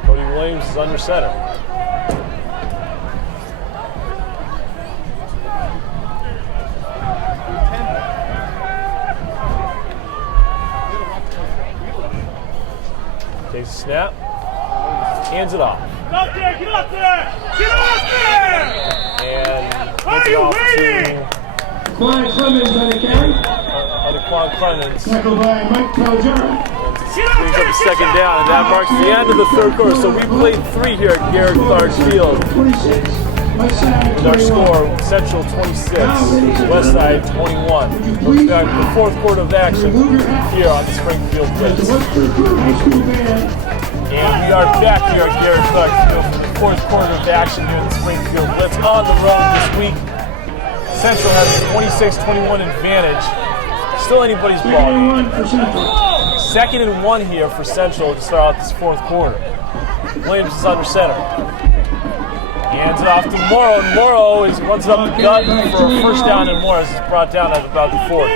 Cody Williams is under center. Takes a snap, hands it off. Get up there! Get up there! Get up there! And Why hands are it you off waiting? to Quan Clemens on the carry. Quan Clemens. Tackled by Mike Paljara. Brings up a second down, and that marks the end of the third quarter. So we played 3 here at Garrett Clark Field. 26. West Side With our 21. score, Central 26, West Side 21. We're back to the fourth quarter of action here on the Springfield The Blitz. Westford High School band. And we are back here at Garrett Clark Field for the fourth quarter of action here at the Springfield Blitz on the road this week. Central has a 26-21 advantage. Still anybody's ball. 21 for Central. 2nd and 1 here for Central to start out this fourth quarter. Williams is under center. Hands it off to Morrow, and Morrow runs it up the gut for a first down, and Morris is brought down at about the 40.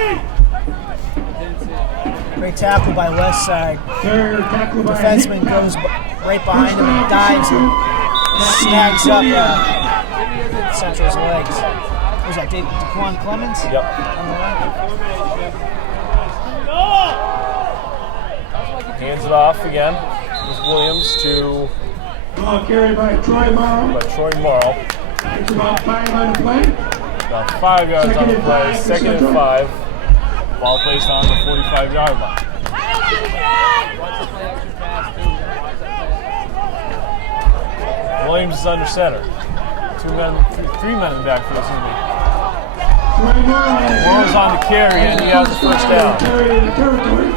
Great tackle by West Side. Carrier tackled by Defenseman goes right behind him and dives and snags up Central's legs. Was that Quan Clemens? Yep. On the right. Hands it off again. Here's Williams to Ball carried by Troy Morrow. Troy Morrow. It's about 5 on the play. About 5 yards on the play. 2nd and 5. Ball placed on the 45-yard line. Williams is under center. 3 men in the backfield. Excuse me. Troy Morrow. Morrow's on the carry, and he has the first down. Carry in the territory.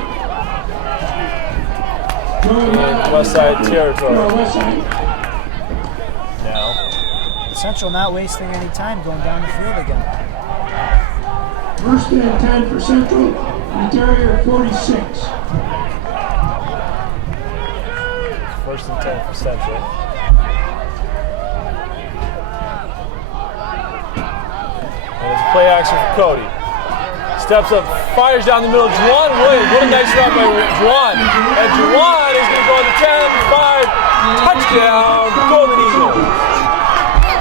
West Side territory. West Side. Now, Central not wasting any time going down the field again. First and 10 for Central. Interior 46. first and 10 for Central. And it's play action for Cody. Steps up, fires down the middle. Juwan Williams, what a nice run by Juwan. And Juwan is going to go to 10, 5, touchdown, Golden Eagles.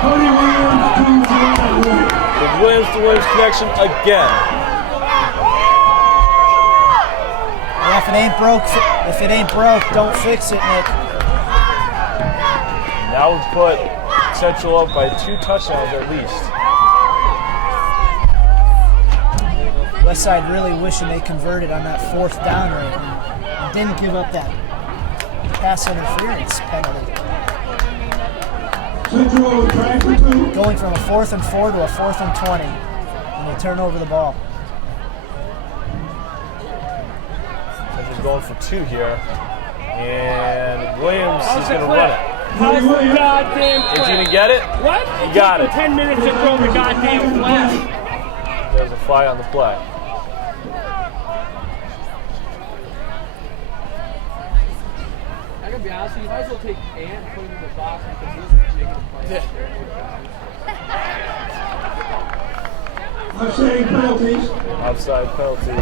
Cody Williams to Juwan Williams. The Williams to Williams connection again. Yeah, if it ain't broke, don't fix it, Nick. Now we've put Central up by 2 touchdowns at least. Westside really wishing they converted on that 4th down rate and didn't give up that pass interference penalty. Central trying for 2. Going from a 4th and 4 to a 4th and 20, and they turn over the ball. Central's going for 2 here. And Williams is going to run it. How's the goddamn Is he flag? going to get it? What? He got it. 10 minutes to throw the goddamn flag. There's a fly on the play. I gotta be honest with you, you might as well take Ant and put him in the box because he's making a play. Offsetting penalties. Offside penalty.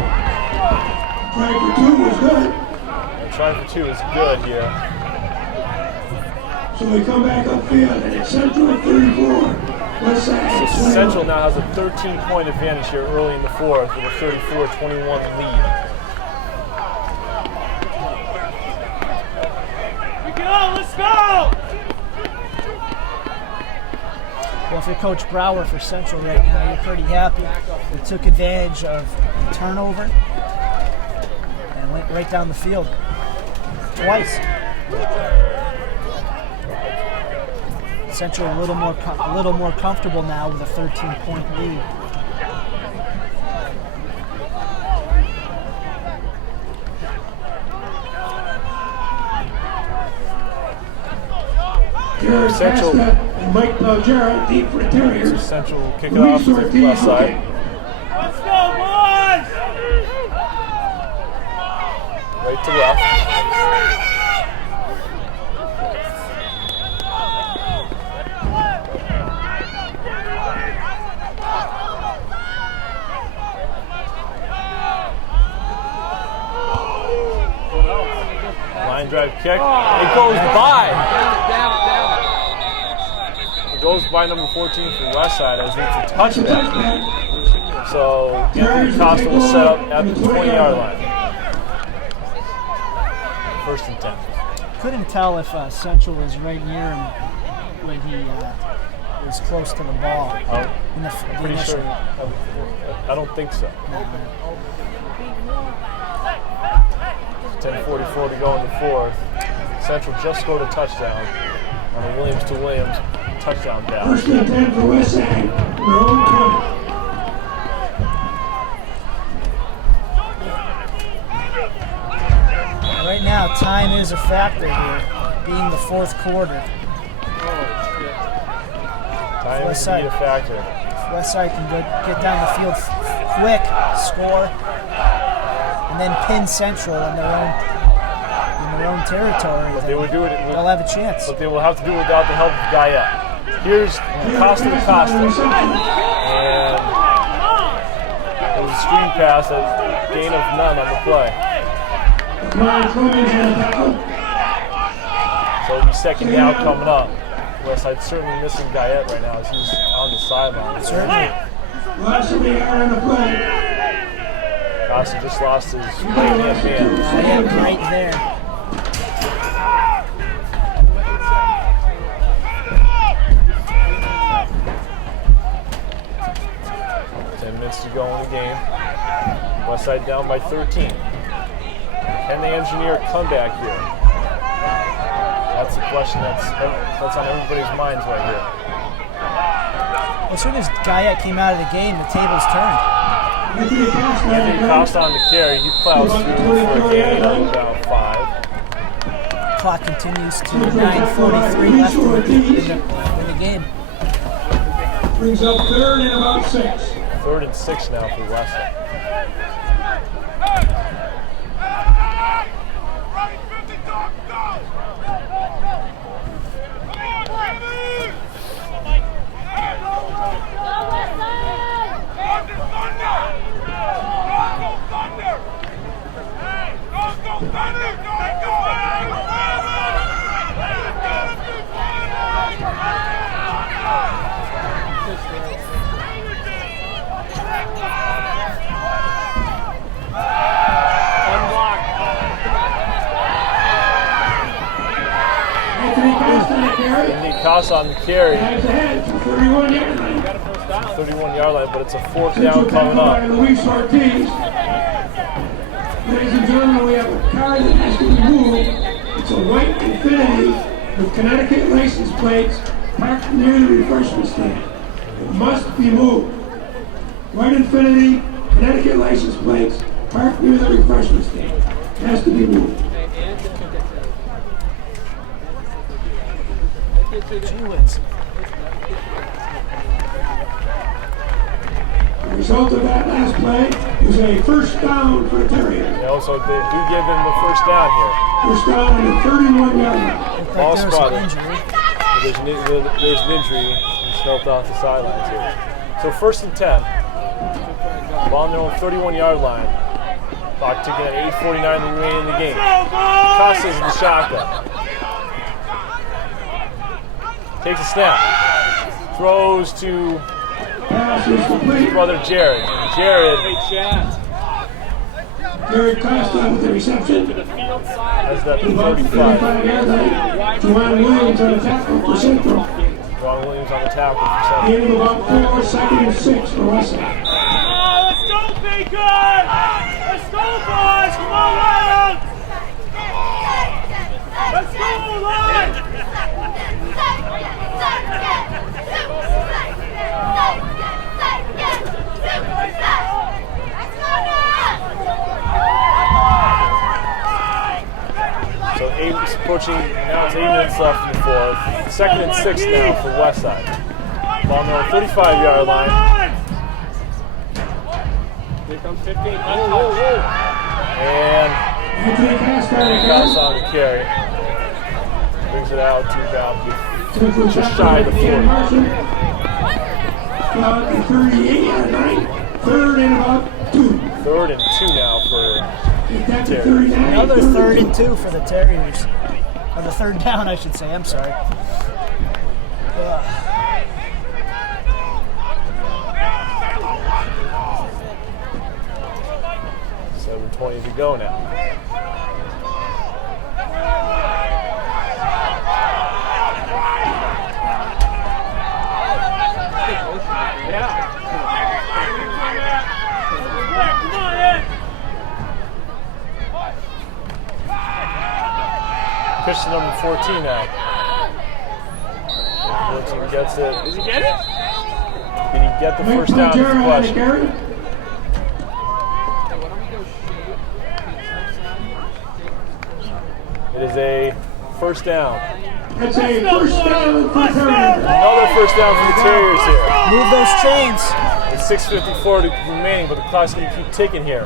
Trying for 2 was good. And trying for 2 is good here. So we come back upfield and it's Central 34. West So side. Central now has a 13-point advantage here early in the 4th with a 34-21 lead. Let's go! Well, if you're Coach Brower for Central right now, you're pretty happy. They took advantage of the turnover and went right down the field twice. Central a little more comfortable now with a 13-point lead. Jared Central. Costa and Mike Belgera, deep for Terriers. Central kick it off to the left side. Let's go, boys! Right to left. Line drive kick. It goes by. Down. It goes by number 14 for West Side as it's a touchback. So Anthony Costa will set up at the 20-yard line. 1st and 10. Couldn't tell if Central was right near him when he was close to the ball. In the Pretty initial- sure. I don't think so. 10:44 to go in the 4th. Central just scored a touchdown on a Williams to Williams touchdown pass. 1st and 10 for West Side. Their own 20. Right now, time is a factor here, being the 4th quarter. Time West is side. a factor. West Side can get down the field quick, score, and then pin Central in their own territory. They would do it. They'll have a chance. But they will have to do it without the help of Guyette. Here's Costa to Costa. And it was a screen pass, a gain of none on the play. So it'll be 2nd down coming up. West Side certainly missing Guyette right now as he's on the sideline. Certainly. Last of the hour on the play. Costa just lost his right hand man. Yeah, right there. To go in the game. West Side down by 13. Can they engineer a comeback here? That's the question that's on everybody's minds right here. As soon as Guyette came out of the game, the tables turned. Anthony Costa on the carry. He plows through for a gain of about 5. Clock continues to 9:43 left in the game. Brings up 3rd and about 6. 3rd and 6 now for West Side. Anthony Costa on the carry. 31-yard line, but it's a 4th down coming up. Ladies and gentlemen, we have a car that has to be moved. It's a white Infiniti with Connecticut license plates parked near the refreshment stand. It must be moved. White Infiniti, Connecticut license plates parked near the refreshment stand. It has to be moved. Gee whiz. The result of that last play was a 1st down for the Terriers. Also, they do give them the 1st down here. 1st down on the 31-yard line. Ball There's an spotted. injury. There's an injury. He's helped off the sidelines here. So 1st and 10. Ball on their own 31-yard line. Clock ticking at 8:49 remaining in the game. Costa's in the shotgun. Takes a snap. Throws to his brother Jared. Jared Jared Costa with the reception. has that About 35. 35-yard line. Juwan Williams on the tackle for Central. Ron Williams on the tackle for Central. Gain of about 4, 2nd and 6 for West Side. Let's go, Bacon! Let's go, boys! Come on, Lions! Let's go, Lions! So 8 was approaching, now it's 8 minutes left in the fourth. 2nd and 6 now for Westside. Ball now 35-yard line. Here comes 15. And pass on the carry. Brings it out to about just shy of the 40. 38-yard line. 3rd and about 2. 3rd and 2 now for Terriers. Another 3rd and 2 for the Terriers. Or the 3rd down, I should say. I'm sorry. 7:20 to go now. Pitch to number 14 now. 14 gets it. Did he get it? Did he get the first down? Is the question. It is a first down. It's a first down for Terriers. Another first down for the Terriers here. Move those chains. It's 6:54 remaining, but the clock's going to keep ticking here.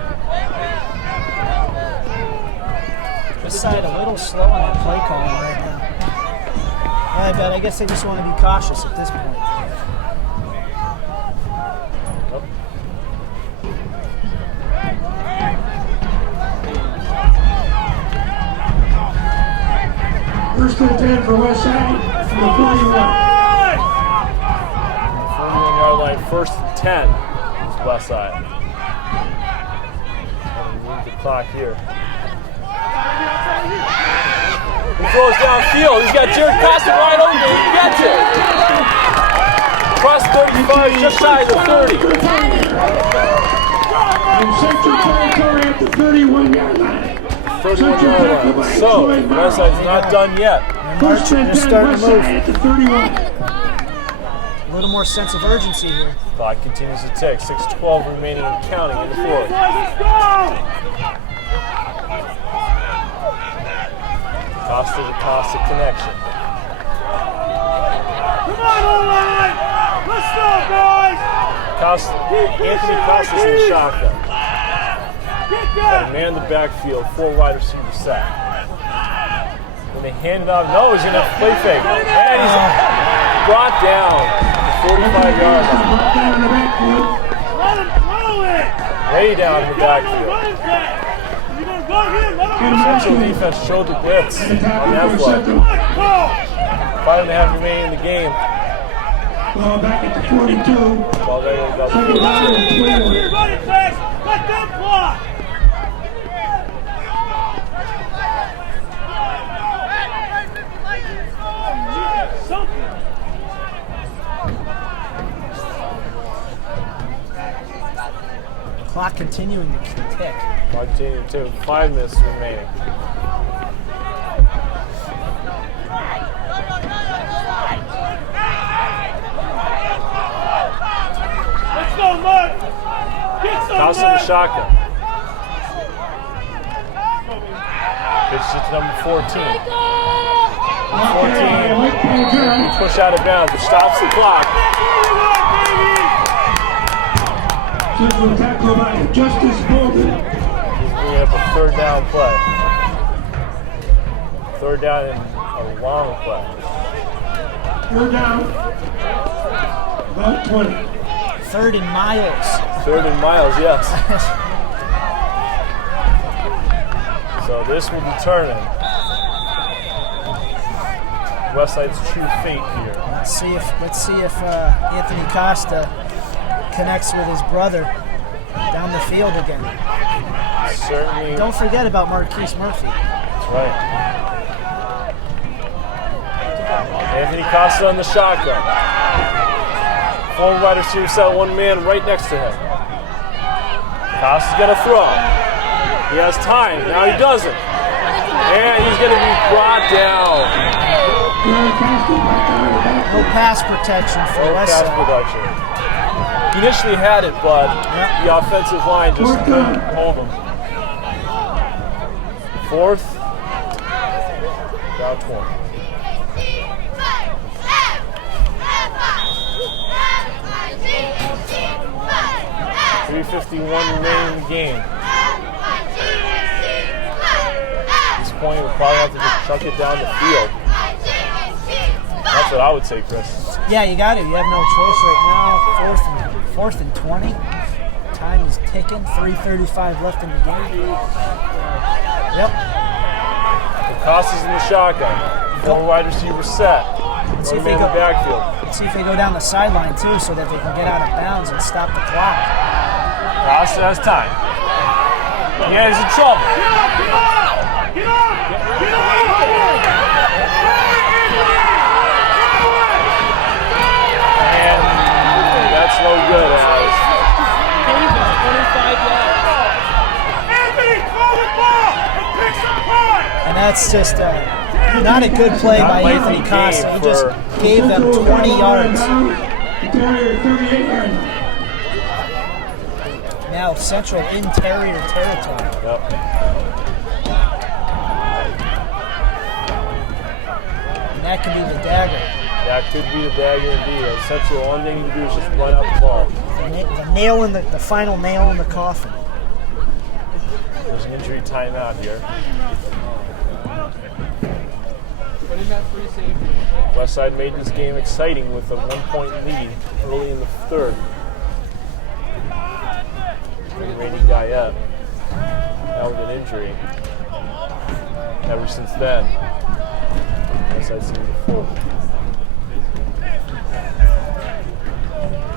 This side a little slow on that play calling right now. I guess they just want to be cautious at this point. First and 10 for Westside from the 41. 41-yard line, 1st and 10 is Westside. And we move the clock here. He throws downfield. He's got Jared Costa right open. He gets it. Across 35, just shy of the 30. In central territory at the 31-yard line. First 1 yard line. So, Westside's not done yet. First and 10 Westside at the 31. A little more sense of urgency here. Clock continues to tick. 6:12 remaining and counting in the fourth. Let's go! Costa to Costa connection. Come on, O-line! Let's go, boys! Anthony Costa's in the shotgun. Get Got that! to man the backfield, 4 wide receiver set. When they hand it off, no, he's going to have to play fake. And he's brought down the 45-yard line. Let him throw it! Way down in the backfield. Running back! You're going to run him! Let him Central defense showed the blitz on that play. Let's go! 5.5 remaining in the game. Ball back at the 42. Ball right at about the Second down 42. and 21. You're running fast! Let them block! Something! Clock continuing to tick. Continue to 5 minutes remaining. Let's go, Mark! Get some, Costa in the Mark! shotgun. Pitch to number 14. 14. Push out of bounds, which stops the clock. Central tackle by Justice Bolden. He's bringing up a 3rd down play. 3rd down and a long play. 3rd down. About 20. 3rd and miles. 3rd and miles, yes. So this will determine Westside's true fate here. Let's see if Anthony Costa connects with his brother down the field again. Certainly. Don't forget about Marquise Murphy. That's right. Anthony Costa on the shotgun. 4 wide receiver set, 1 man right next to him. Costa's gonna throw. He has time, now he doesn't. And he's gonna be brought down. No pass protection for No pass Westside. production. He initially had it, but the offensive line just couldn't hold him. 4th About 20. .351 remaining in the game. At this point, we'll probably have to just chuck it down the field. That's what I would say, Chris. Yeah, you got to. You have no choice right now. Fourth and 20. Time is ticking. 3:35 left in the game. Yep. DeCosta's in the shotgun. 4 wide receivers set. See if One they man in go- the backfield. See if they go down the sideline too, so that they can get out of bounds and stop the clock. Costa has time. Yeah, he's in trouble. And that's no good, Alex. 25 yards. Anthony, throw the ball and pick some point. And that's just not a good play by Not Anthony late Costa. game He just for- gave them 20 yards. Interior 38 yards. Now Central interior territory. Yep. And that could be the dagger. That could be the dagger indeed. Essentially, the only thing you can do is just run out the ball. The nail in the final nail in the coffin. There's an injury timeout here. Put him at free safety. Westside made this game exciting with a 1-point lead early in the third. Rainy Guyette, now with an injury. Ever since then, Westside seemed to fold.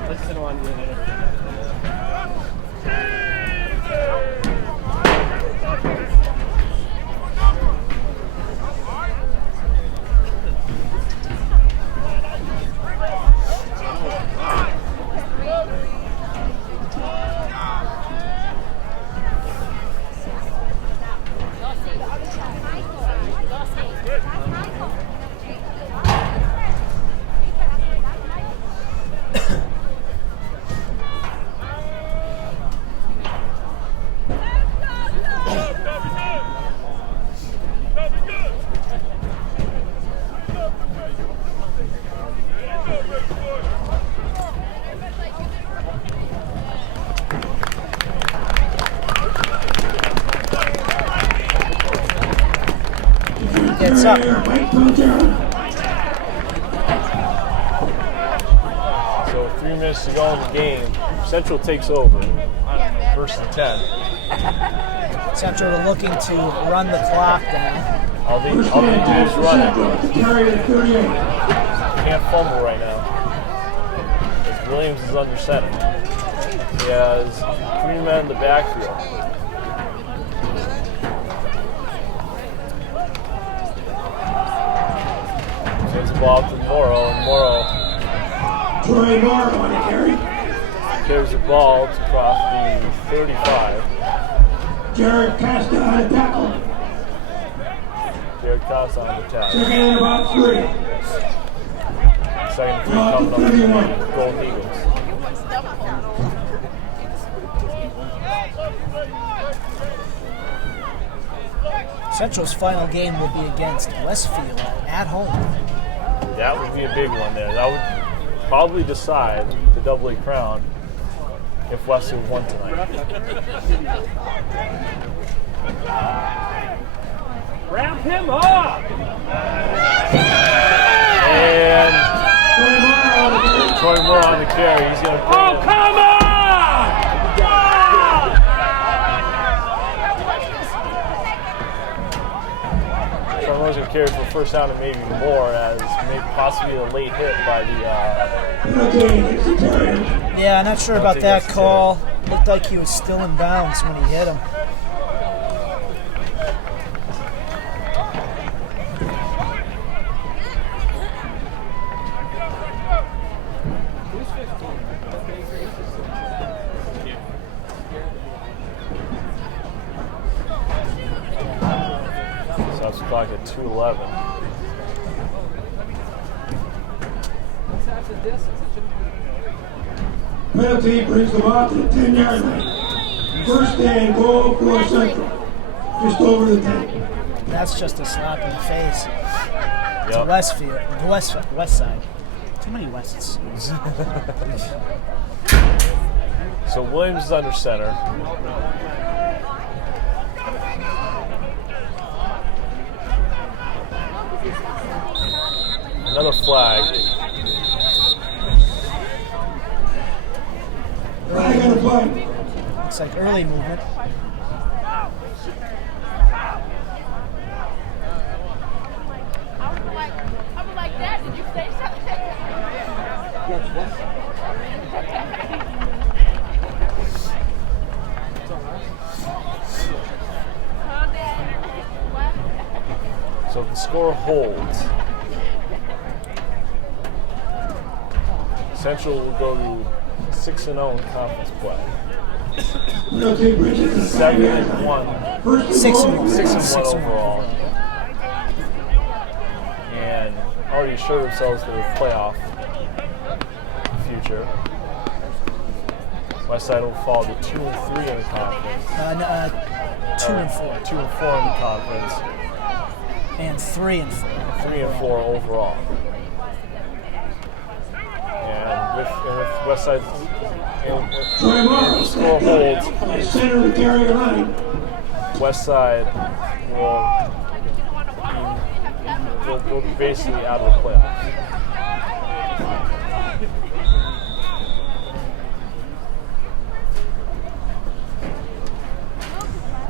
Let's sit on you. Gets up. So 3 minutes to go in the game. Central takes over. First and 10. Central are looking to run the clock down. All they do is run it. Can't fumble right now. As Williams is under center. He has 3 men in the backfield. Gets the ball to Morrow, and Morrow Troy Moore on the carry. carries the ball to cross the 35. Jared Costa on the tackle. Jared Costa on the tackle. Second and about 3. Second and 3 coming up for the Golden Eagles. Central's final game will be against Westfield at home. That would be a big one there. That would probably decide the double A crown if Westfield won tonight. Wrap him up. And Troy Moore on the carry. He's going to Oh, come on! Troy Moore's going to carry for first down and maybe more, as maybe possibly a late hit by the Yeah, not sure about that call. Looked like he was still in bounds when he hit him. stops the clock at 2:11. What's half the distance? It shouldn't be. Penalty brings the ball to the 10-yard line. First and goal for Central. Just over the 10. That's just a slap in the face to Yep. Westfield, West Side. Too many Wests. So Williams is under center. Another flag. Flag on the play. Looks like early movement. I was like, Dad, did you say something? Oh, Dad. What? So if the score holds, Central will go to 6-0 in conference play. We'll take Bridges to 7-1. First and 6-1. goal. 6-1 overall. And already assured themselves their playoff future. Westside will fall to 2-3 in the conference. 2 and 4. 2-4 in the conference. And 3 and 4. 3-4 overall. And with Westside, Troy Morrow, if the score holds, at center to carry a line. Westside will be basically out of the playoffs.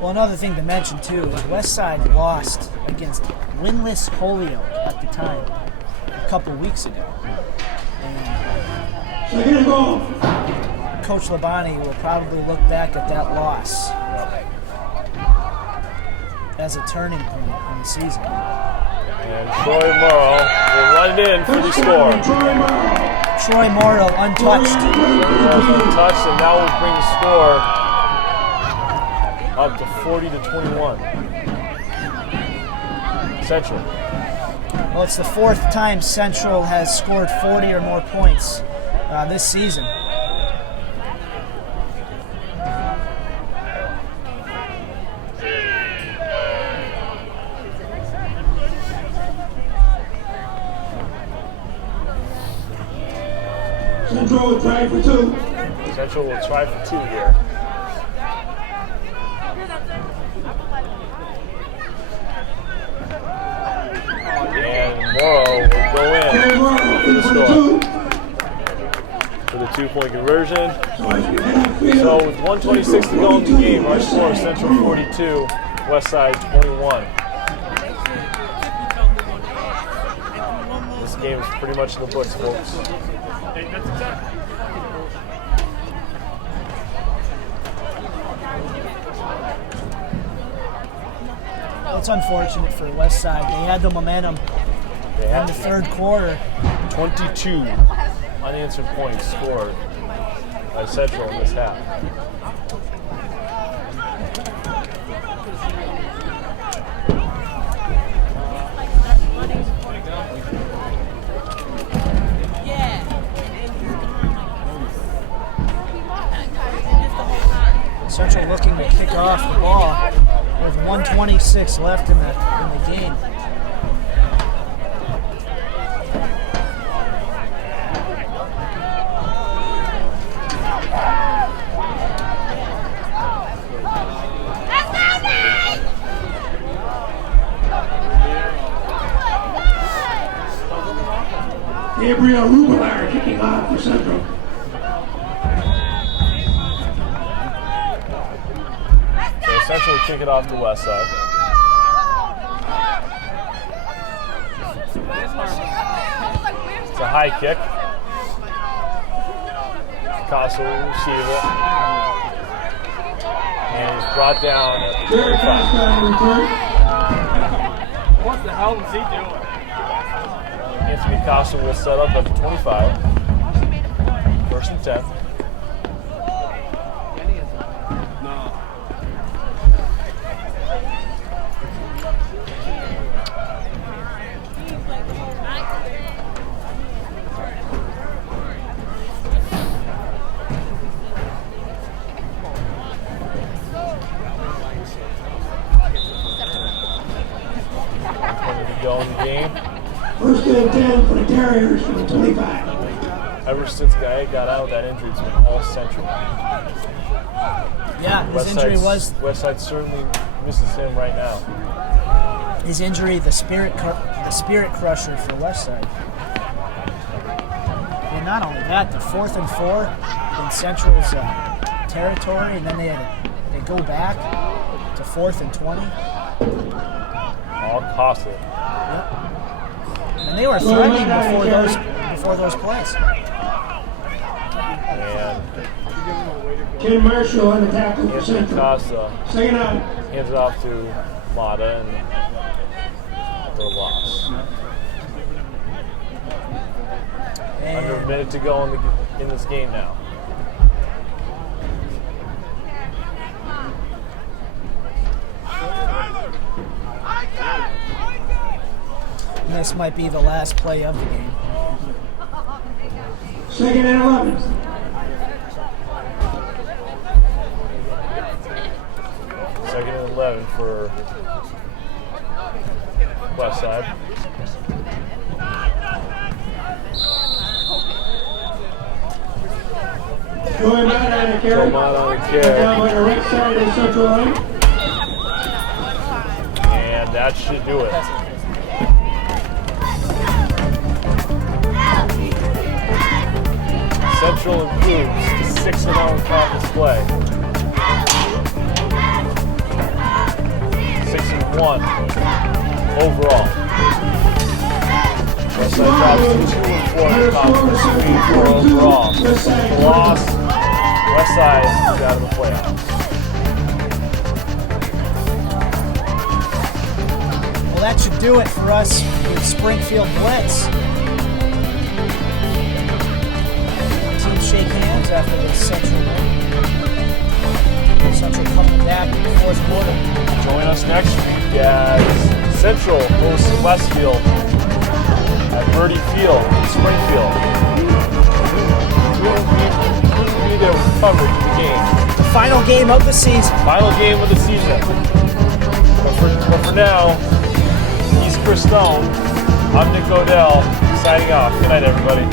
Well, another thing to mention too is Westside lost against winless Holyoke at the time a couple weeks ago. And Second and goal. Coach Labani will probably look back at that loss as a turning point in the season. And Troy Morrow will run it in for the score. Troy Morrow. Troy Morrow untouched. Touch, and now will bring the score up to 40-21. Central. Well, it's the 4th time Central has scored 40 or more points this season. Central will try for 2. Central will try for 2 here. And Morrow will go in Troy Morrow for the for the score. 2. For the 2-point conversion. So as we head upfield, So with 1:26 to go in the game, our score is Central 42, Westside 21. This game is pretty much in the books, folks. That's exactly. It's unfortunate for Westside. They had the momentum They in have the 3rd quarter. 22 unanswered points scored by Central in this half. Central looking to kick off the ball with 1:26 left in the game. Gabriel Rubelar kicking off for Central. So Central will kick it off to Westside. It's a high kick. Picasso will receive it. And he's brought down at the Jared 25. Costa on return. What the hell is he doing? Anthony Picasso will set up at the 25. 1st and 10. No. go in the game. First and 10 for the Terriers from the 25. Ever since Guy got out of that injury, it's been all Central. Yeah, his injury was Westside certainly misses him right now. his injury, the spirit crusher for Westside. And not only that, the 4th and 4 in Central's territory, and then they go back to 4th and 20. All costly. Yep. And they were threatening before those plays. And Ken Marshall on the tackle for Anthony Central. Costa Second out. hands it off to Mata and the loss. Under a And minute to go in this game now. this might be the last play of the game. Second and 11. Second and 11 for Westside. Joey Mott on the carry. Joe Mott on the carry. Down by the right side of the Central line. And that should do it. Central improves to 6-0 in conference play. 6-1 overall. Westside drops to 2-4 in conference, 3-4 overall. The loss, Westside is out of the playoffs. Well, that should do it for us with Springfield Blitz. Teams shake hands after the Central win. Central coming back in the 4th quarter. Join us next week as Central hosts Westfield at Birdie Field in Springfield. We'll be there with coverage of the game. The final game of the season. Final game of the season. But for now, he's Chris Stone. I'm Nick Odell, signing off. Good night, everybody.